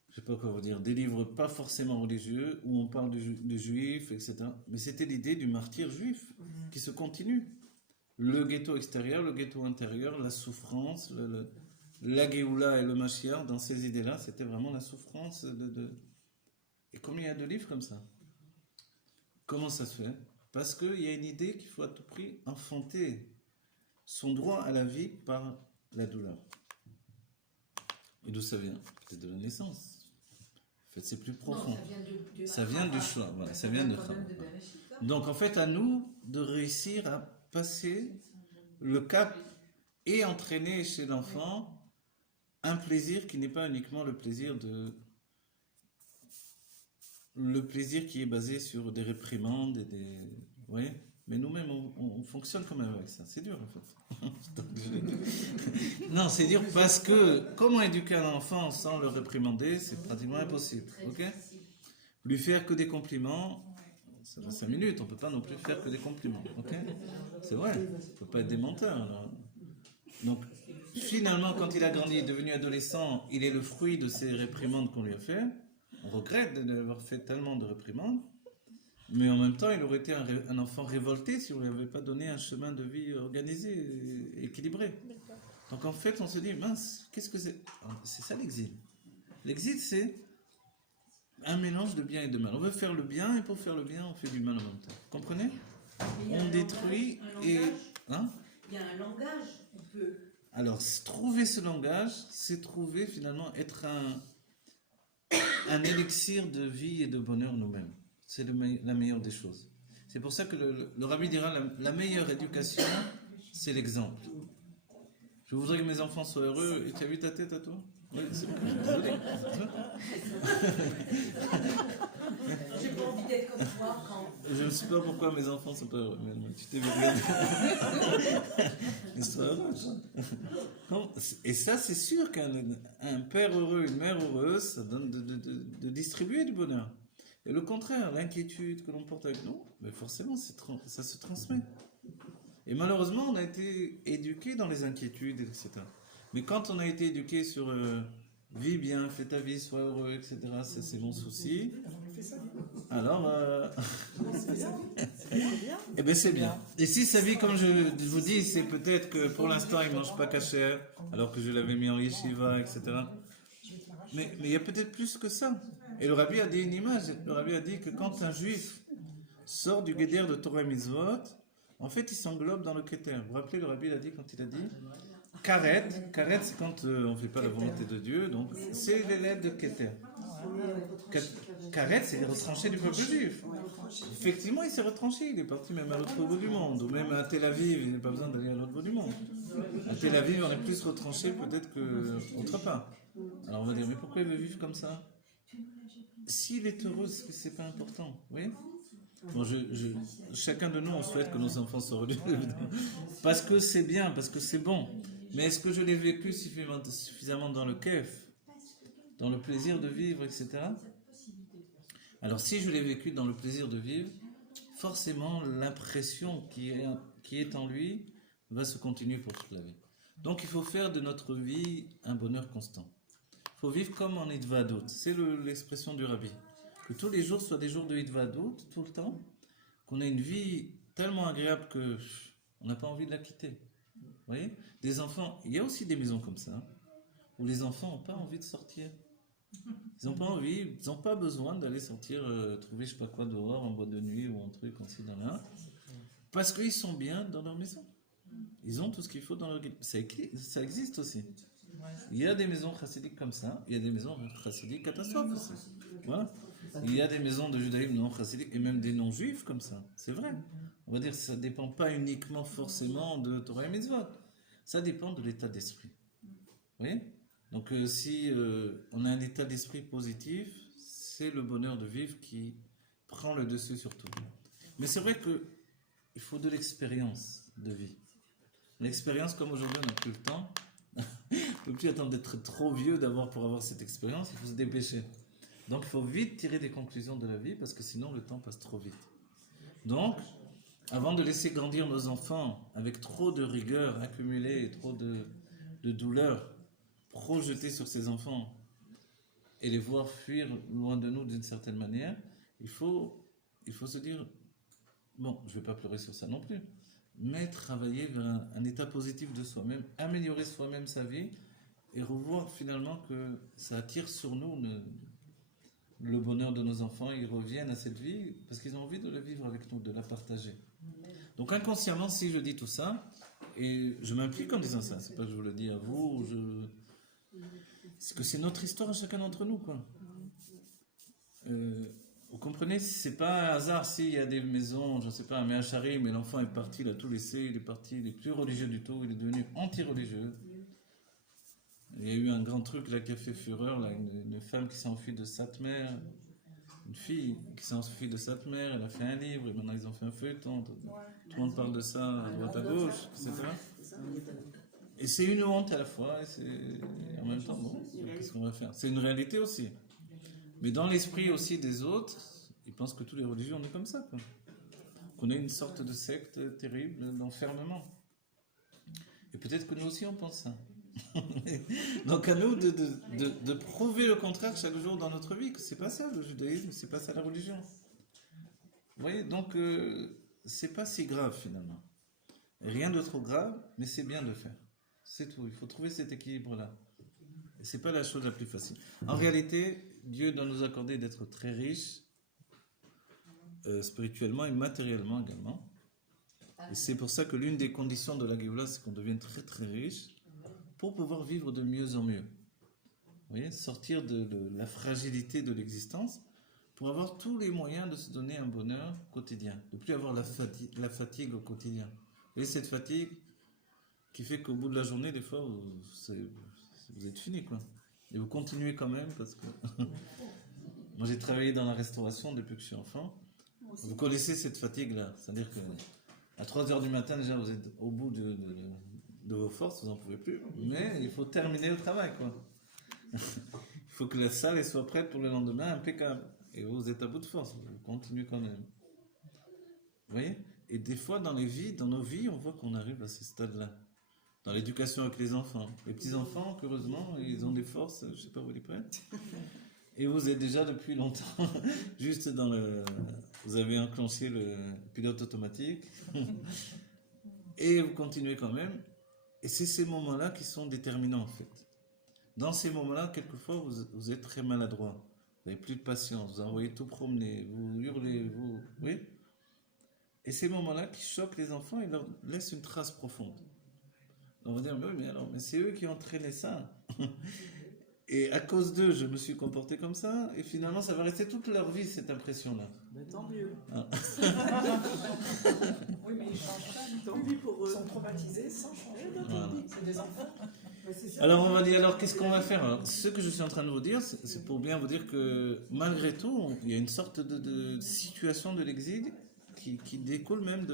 je ne sais pas quoi vous dire, des livres pas forcément religieux, où on parle des juifs, etc. Mais c'était l'idée du martyr juif qui se continue. Le ghetto extérieur, le ghetto intérieur, la souffrance, la Géoula et le Mashiach, dans ces idées-là, c'était vraiment la souffrance de... Et combien il y a de livres comme ça ? Comment ça se fait ? Parce qu'il y a une idée qu'il faut à tout prix enfanter son droit à la vie par la douleur. Et d'où ça vient? Peut-être de la naissance. En fait, c'est plus profond. Non, ça vient du choix. Voilà, ça vient de Chava. Donc, en fait, à nous de réussir à passer le cap et entraîner chez l'enfant un plaisir qui n'est pas uniquement le plaisir qui est basé sur des réprimandes et des... Vous voyez? Mais nous-mêmes, on fonctionne quand même avec ça. C'est dur, en fait. Non, c'est dur parce que comment éduquer un enfant sans le réprimander, c'est pratiquement impossible. Ok? Lui faire que des compliments, ça va 5 minutes. On ne peut pas non plus faire que des compliments. Ok? C'est vrai. On ne peut pas être des menteurs. Alors. Donc, finalement, quand il a grandi, devenu adolescent, il est le fruit de ces réprimandes qu'on lui a fait. On regrette d'avoir fait tellement de réprimandes. Mais en même temps, il aurait été un enfant révolté si on ne lui avait pas donné un chemin de vie organisé et équilibré. Donc en fait, on se dit, mince, qu'est-ce que c'est? C'est ça l'exil. L'exil, c'est un mélange de bien et de mal. On veut faire le bien, et pour faire le bien, on fait du mal en même temps. Vous comprenez? On détruit et... Hein? Il y a un langage, on peut... Alors, trouver ce langage, c'est trouver finalement être un élixir de vie et de bonheur nous-mêmes. C'est la meilleure des choses. C'est pour ça que le rabbi dira la meilleure éducation, c'est l'exemple. Je voudrais que mes enfants soient heureux. Et tu as vu ta tête à toi? Oui, c'est bon. Désolé. J'ai pas envie d'être comme toi quand... Je ne sais pas pourquoi mes enfants sont pas heureux. Mais tu t'es regardé. Ils sont heureux. Non, et ça, c'est sûr qu'un père heureux, une mère heureuse, ça donne de distribuer du bonheur. Et le contraire, l'inquiétude que l'on porte avec nous, mais forcément, ça se transmet. Et malheureusement, on a été éduqué dans les inquiétudes, etc. Mais quand on a été éduqué sur vis bien, fais ta vie, sois heureux, etc., c'est mon souci, alors, eh bien c'est bien. Et si sa vie, comme je vous dis, c'est peut-être que pour l'instant, il ne mange pas cachère, alors que je l'avais mis en yeshiva, etc. Mais il y a peut-être plus que ça. Et le rabbi a dit une image. Le rabbi a dit que quand un juif sort du guéder de Torah Mitzvot, en fait, il s'englobe dans le keter. Vous vous rappelez, le rabbi il a dit quand il a dit karet, c'est quand on ne fait pas la volonté de Dieu, donc c'est les lettres de keter. Karet, c'est les retranchés du peuple juif. Effectivement, il s'est retranché. Il est parti même à l'autre bout du monde, ou même à Tel Aviv. Il n'a pas besoin d'aller à l'autre bout du monde. À Tel Aviv, on est plus retranché peut-être qu'autre part. Alors on va dire, mais pourquoi il veut vivre comme ça? S'il est heureux, est-ce que c'est pas important? Oui. Bon, chacun de nous, on souhaite que nos enfants soient heureux, parce que c'est bien, parce que c'est bon. Mais est-ce que je l'ai vécu suffisamment dans le kef, dans le plaisir de vivre, etc. Alors, si je l'ai vécu dans le plaisir de vivre, forcément, l'impression qui est en lui va se continuer pour toute la vie. Donc, il faut faire de notre vie un bonheur constant. Il faut vivre comme en Hitvadut. C'est l'expression du rabbi. Que tous les jours soient des jours de Hitvadut, tout le temps. Qu'on ait une vie tellement agréable qu'on n'a pas envie de la quitter. Vous voyez? Des enfants, il y a aussi des maisons comme ça, où les enfants n'ont pas envie de sortir. Ils n'ont pas envie, ils n'ont pas besoin d'aller sortir, trouver je sais pas quoi dehors, en boîte de nuit ou un truc ainsi dans là. Parce qu'ils sont bien dans leur maison. Ils ont tout ce qu'il faut dans leur... Ça existe aussi. Il y a des maisons chassidiques comme ça, il y a des maisons chassidiques catastrophes aussi. Voilà. Il y a des maisons de judaïsme non chassidiques et même des non-juifs comme ça. C'est vrai. On va dire que ça ne dépend pas uniquement forcément de Torah et Mitzvot. Ça dépend de l'état d'esprit. Vous voyez? Donc si on a un état d'esprit positif, c'est le bonheur de vivre qui prend le dessus sur tout. Mais c'est vrai qu'il faut de l'expérience de vie. L'expérience, comme aujourd'hui on n'a plus le temps, on ne peut plus attendre d'être trop vieux pour avoir cette expérience, il faut se dépêcher. Donc il faut vite tirer des conclusions de la vie parce que sinon le temps passe trop vite. Donc, avant de laisser grandir nos enfants avec trop de rigueur accumulée et trop de douleur projetée sur ces enfants et les voir fuir loin de nous d'une certaine manière, il faut se dire, bon, je ne vais pas pleurer sur ça non plus, mais travailler vers un état positif de soi-même, améliorer soi-même sa vie et revoir finalement que ça attire sur nous le bonheur de nos enfants, ils reviennent à cette vie parce qu'ils ont envie de la vivre avec nous, de la partager. Donc inconsciemment, si je dis tout ça, et je m'implique en disant ça, c'est pas que je vous le dis à vous, c'est que c'est notre histoire à chacun d'entre nous, quoi. Vous comprenez, c'est pas un hasard s'il y a des maisons, je sais pas, mais à Charim, mais l'enfant est parti, il a tout laissé, il est parti, il est plus religieux du tout, il est devenu anti-religieux. Il y a eu un grand truc là qui a fait fureur, là, une femme qui s'est enfuie de Satmar, une fille qui s'est enfuie de Satmar, elle a fait un livre, et maintenant ils ont fait un feuilleton, tout le monde parle de ça à droite à gauche, etc. Et c'est une honte à la fois, et en même temps, bon, qu'est-ce qu'on va faire? C'est une réalité aussi. Mais dans l'esprit aussi des autres, ils pensent que tous les religieux, on est comme ça, quoi. Qu'on est une sorte de secte terrible d'enfermement. Et peut-être que nous aussi, on pense ça. Donc à nous de prouver le contraire chaque jour dans notre vie, que c'est pas ça le judaïsme, c'est pas ça la religion. Vous voyez, donc c'est pas si grave finalement. Rien de trop grave, mais c'est bien de faire. C'est tout, il faut trouver cet équilibre-là. Et c'est pas la chose la plus facile. En réalité, Dieu doit nous accorder d'être très riches, spirituellement et matériellement également. Et c'est pour ça que l'une des conditions de la Géoula, c'est qu'on devienne très très riche pour pouvoir vivre de mieux en mieux. Vous voyez, sortir de la fragilité de l'existence pour avoir tous les moyens de se donner un bonheur quotidien, de ne plus avoir la fatigue au quotidien. Vous voyez, cette fatigue qui fait qu'au bout de la journée, des fois, vous êtes fini, quoi. Et vous continuez quand même parce que... Moi, j'ai travaillé dans la restauration depuis que je suis enfant. Vous connaissez cette fatigue-là. C'est-à-dire que à 3h du matin, déjà, vous êtes au bout de vos forces, vous n'en pouvez plus. Mais il faut terminer le travail, quoi. Il faut que la salle soit prête pour le lendemain, impeccable. Et vous êtes à bout de force, vous continuez quand même. Vous voyez? Et des fois, dans nos vies, on voit qu'on arrive à ce stade-là. Dans l'éducation avec les enfants. Les petits-enfants, heureusement, ils ont des forces, je ne sais pas où ils les prennent. Et vous êtes déjà depuis longtemps, juste dans le... Vous avez enclenché le pilote automatique. Et vous continuez quand même. Et c'est ces moments-là qui sont déterminants, en fait. Dans ces moments-là, quelquefois, vous êtes très maladroit. Vous n'avez plus de patience, vous envoyez tout promener, vous hurlez, oui. Et ces moments-là qui choquent les enfants, ils leur laissent une trace profonde. On va dire, mais c'est eux qui ont entraîné ça. Et à cause d'eux, je me suis comporté comme ça, et finalement, ça va rester toute leur vie, cette impression-là. Mais tant mieux. Ah. Oui, mais ils changent pas du tout. Pour eux. Ils sont traumatisés sans changer. Voilà. C'est des enfants. Alors, on va dire, alors, qu'est-ce qu'on va faire? Alors, ce que je suis en train de vous dire, c'est pour bien vous dire que, malgré tout, il y a une sorte de situation de l'exil qui découle même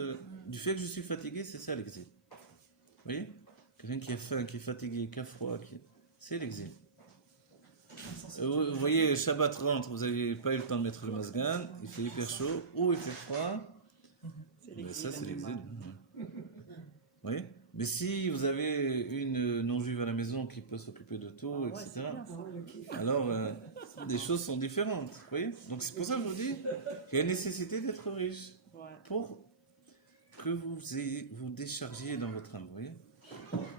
du fait que je suis fatigué, c'est ça l'exil. Vous voyez? Quelqu'un qui a faim, qui est fatigué, qui a froid, c'est l'exil. Vous voyez, Shabbat rentre, vous n'avez pas eu le temps de mettre le masgan, il fait hyper chaud, ou il fait froid. Ben ça, c'est l'exil. Vous voyez? Mais si vous avez une non-juive à la maison qui peut s'occuper de tout, etc., alors des choses sont différentes. Vous voyez? Donc c'est pour ça que je vous dis qu'il y a une nécessité d'être riche pour que vous déchargiez dans votre âme. Vous voyez?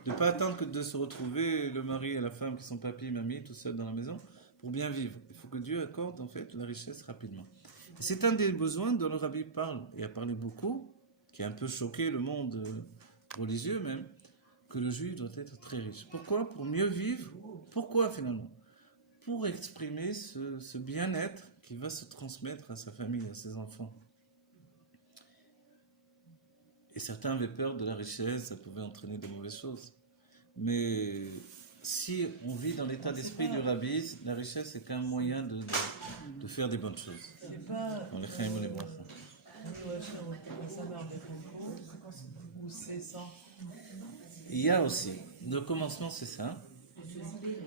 De ne pas attendre que de se retrouver le mari et la femme qui sont papy, mamie, tout seul dans la maison, pour bien vivre. Il faut que Dieu accorde en fait la richesse rapidement. Et c'est un des besoins dont le Rabbi parle, et a parlé beaucoup, qui a un peu choqué le monde religieux même, que le juif doit être très riche. Pourquoi? Pour mieux vivre. Pourquoi finalement? Pour exprimer ce bien-être qui va se transmettre à sa famille, à ses enfants. Et certains avaient peur de la richesse, ça pouvait entraîner de mauvaises choses. Mais si on vit dans l'état d'esprit du Rabbi, la richesse c'est qu'un moyen de faire des bonnes choses. Dans les chaim et les brachas. Ou c'est sans. Il y a aussi, le commencement c'est ça.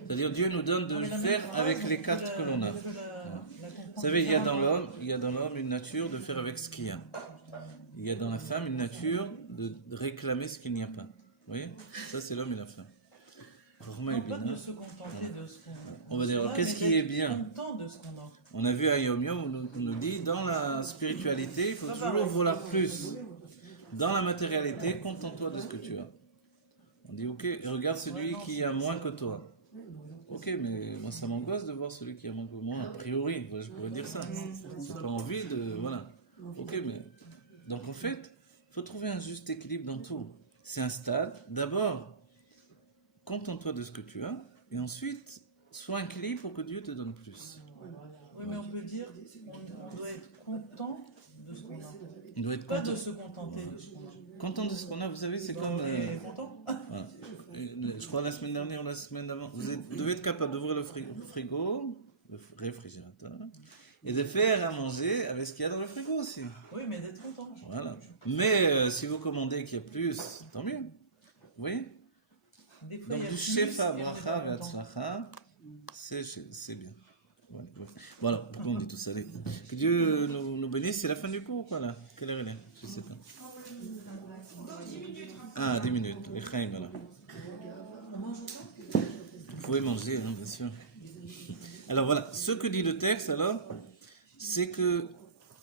C'est-à-dire Dieu nous donne de faire avec les cartes que l'on a. Vous savez, il y a dans l'homme une nature de faire avec ce qu'il y a. Il y a dans la femme une nature de réclamer ce qu'il n'y a pas. Vous voyez? Ça, c'est l'homme et la femme. Pas de se contenter de ce qu'on a. On va dire, qu'est-ce qui est bien? On a vu à Yom Yom, on nous dit, dans la spiritualité, il faut toujours vouloir plus. Dans la matérialité, contente-toi de ce que tu as. On dit, ok, regarde celui qui a moins que toi. Ok, mais moi ça m'angoisse de voir celui qui a manqué au monde, a priori, voilà, je pourrais dire ça. J'ai pas envie de. Voilà. Ok, mais. Donc en fait, il faut trouver un juste équilibre dans tout. C'est un stade. D'abord, contente-toi de ce que tu as, et ensuite, sois incliné pour que Dieu te donne plus. Oui, mais on peut dire qu'on doit être content de ce qu'on a. On doit être Pas content. de se contenter de ce qu'on a. Content de ce qu'on a, vous savez, c'est Donc, comme. on est content. Voilà. Je crois la semaine dernière ou la semaine d'avant, vous devez être capable d'ouvrir le frigo, le réfrigérateur, et de faire à manger avec ce qu'il y a dans le frigo aussi. Oui, mais d'être content. Voilà. Mais si vous commandez qu'il y a plus, tant mieux. Vous voyez? Des fois, il y Donc a du plus, shefa, et on est bracha, pas content. ve'atzlacha, c'est bien. Voilà, pourquoi on dit tout ça? Allez. Que Dieu nous bénisse, c'est la fin du cours, quoi là? Quelle heure il est? Je sais pas. Ah, 10 minutes. Les chaim, voilà. Vous pouvez manger, hein, bien sûr. Alors voilà, ce que dit le texte, alors, c'est que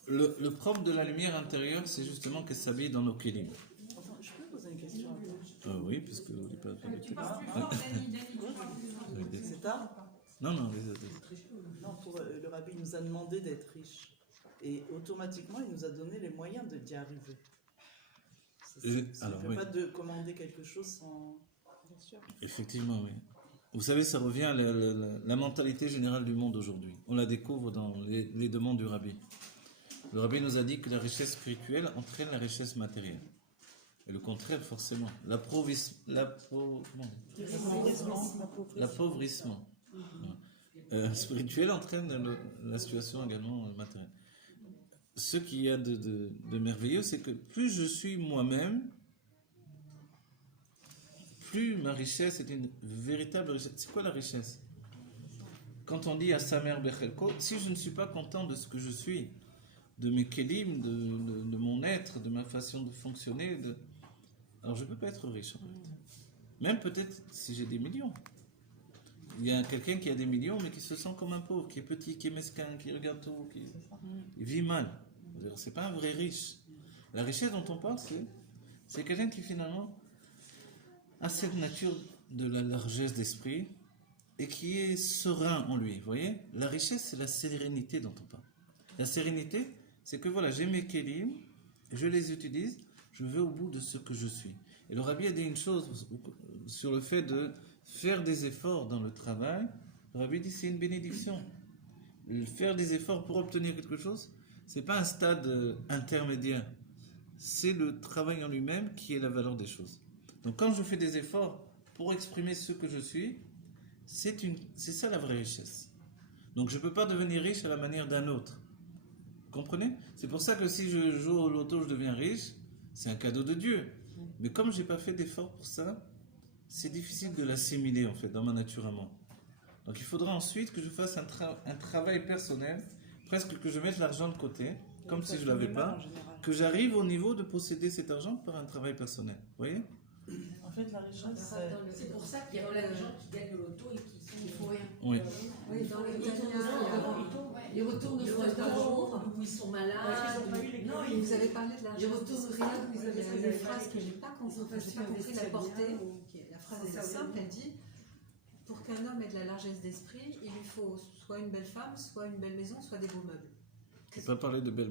le propre de la lumière intérieure, c'est justement qu'elle s'habille dans nos kélim. Enfin, je peux poser une question un peu? Oui, puisque vous n'avez pas fait le texte. C'est tard? Non, les Non, le rabbi nous a demandé d'être riche. Et automatiquement, il nous a donné les moyens d'y arriver. Ça ne fait oui. pas de commander quelque chose sans... Bien sûr. Effectivement, oui. Vous savez, ça revient à la mentalité générale du monde aujourd'hui. On la découvre dans les demandes du rabbi. Le rabbi nous a dit que la richesse spirituelle entraîne la richesse matérielle. Et le contraire, forcément. L'appauvrissement spirituel entraîne la situation également matérielle. Ce qu'il y a de merveilleux, c'est que plus je suis moi-même, plus ma richesse est une véritable richesse. C'est quoi la richesse? Quand on dit à sa mère Bechelko, si je ne suis pas content de ce que je suis, de mes kélim, de mon être, de ma façon de fonctionner, alors je ne peux pas être riche en fait. Même peut-être si j'ai des millions. Il y a quelqu'un qui a des millions mais qui se sent comme un pauvre, qui est petit, qui est mesquin, qui regarde tout, il vit mal. C'est pas un vrai riche. La richesse dont on parle, c'est quelqu'un qui finalement a cette nature de la largesse d'esprit et qui est serein en lui. Vous voyez? La richesse, c'est la sérénité dont on parle. La sérénité, c'est que voilà, j'ai mes kélim, je les utilise, je vais au bout de ce que je suis. Et le rabbi a dit une chose sur le fait de faire des efforts dans le travail. Le rabbi dit c'est une bénédiction. Faire des efforts pour obtenir quelque chose, c'est pas un stade intermédiaire. C'est le travail en lui-même qui est la valeur des choses. Donc quand je fais des efforts pour exprimer ce que je suis, c'est ça la vraie richesse. Donc je ne peux pas devenir riche à la manière d'un autre. Vous comprenez? C'est pour ça que si je joue au loto, je deviens riche, c'est un cadeau de Dieu. Mais comme je n'ai pas fait d'effort pour ça, c'est difficile de l'assimiler en fait dans ma nature à moi. Donc il faudra ensuite que je fasse un travail personnel, presque que je mette l'argent de côté, comme si je ne l'avais pas, que j'arrive au niveau de posséder cet argent par un travail personnel. Vous voyez? En fait, la richesse, C'est pour ça qu'il y a plein de gens qui gagnent le loto et qui font rien. Oui. Oui, dans les Ils retournent au jour où ils sont malades. Non, et vous avez parlé de l'argent spirituelle, vous avez une phrase que je n'ai pas compris la portée. La phrase est simple, elle dit pour qu'un homme ait de la largesse d'esprit, il lui faut soit une belle femme, soit une belle maison, soit des beaux meubles. Je ne peux pas parler de belle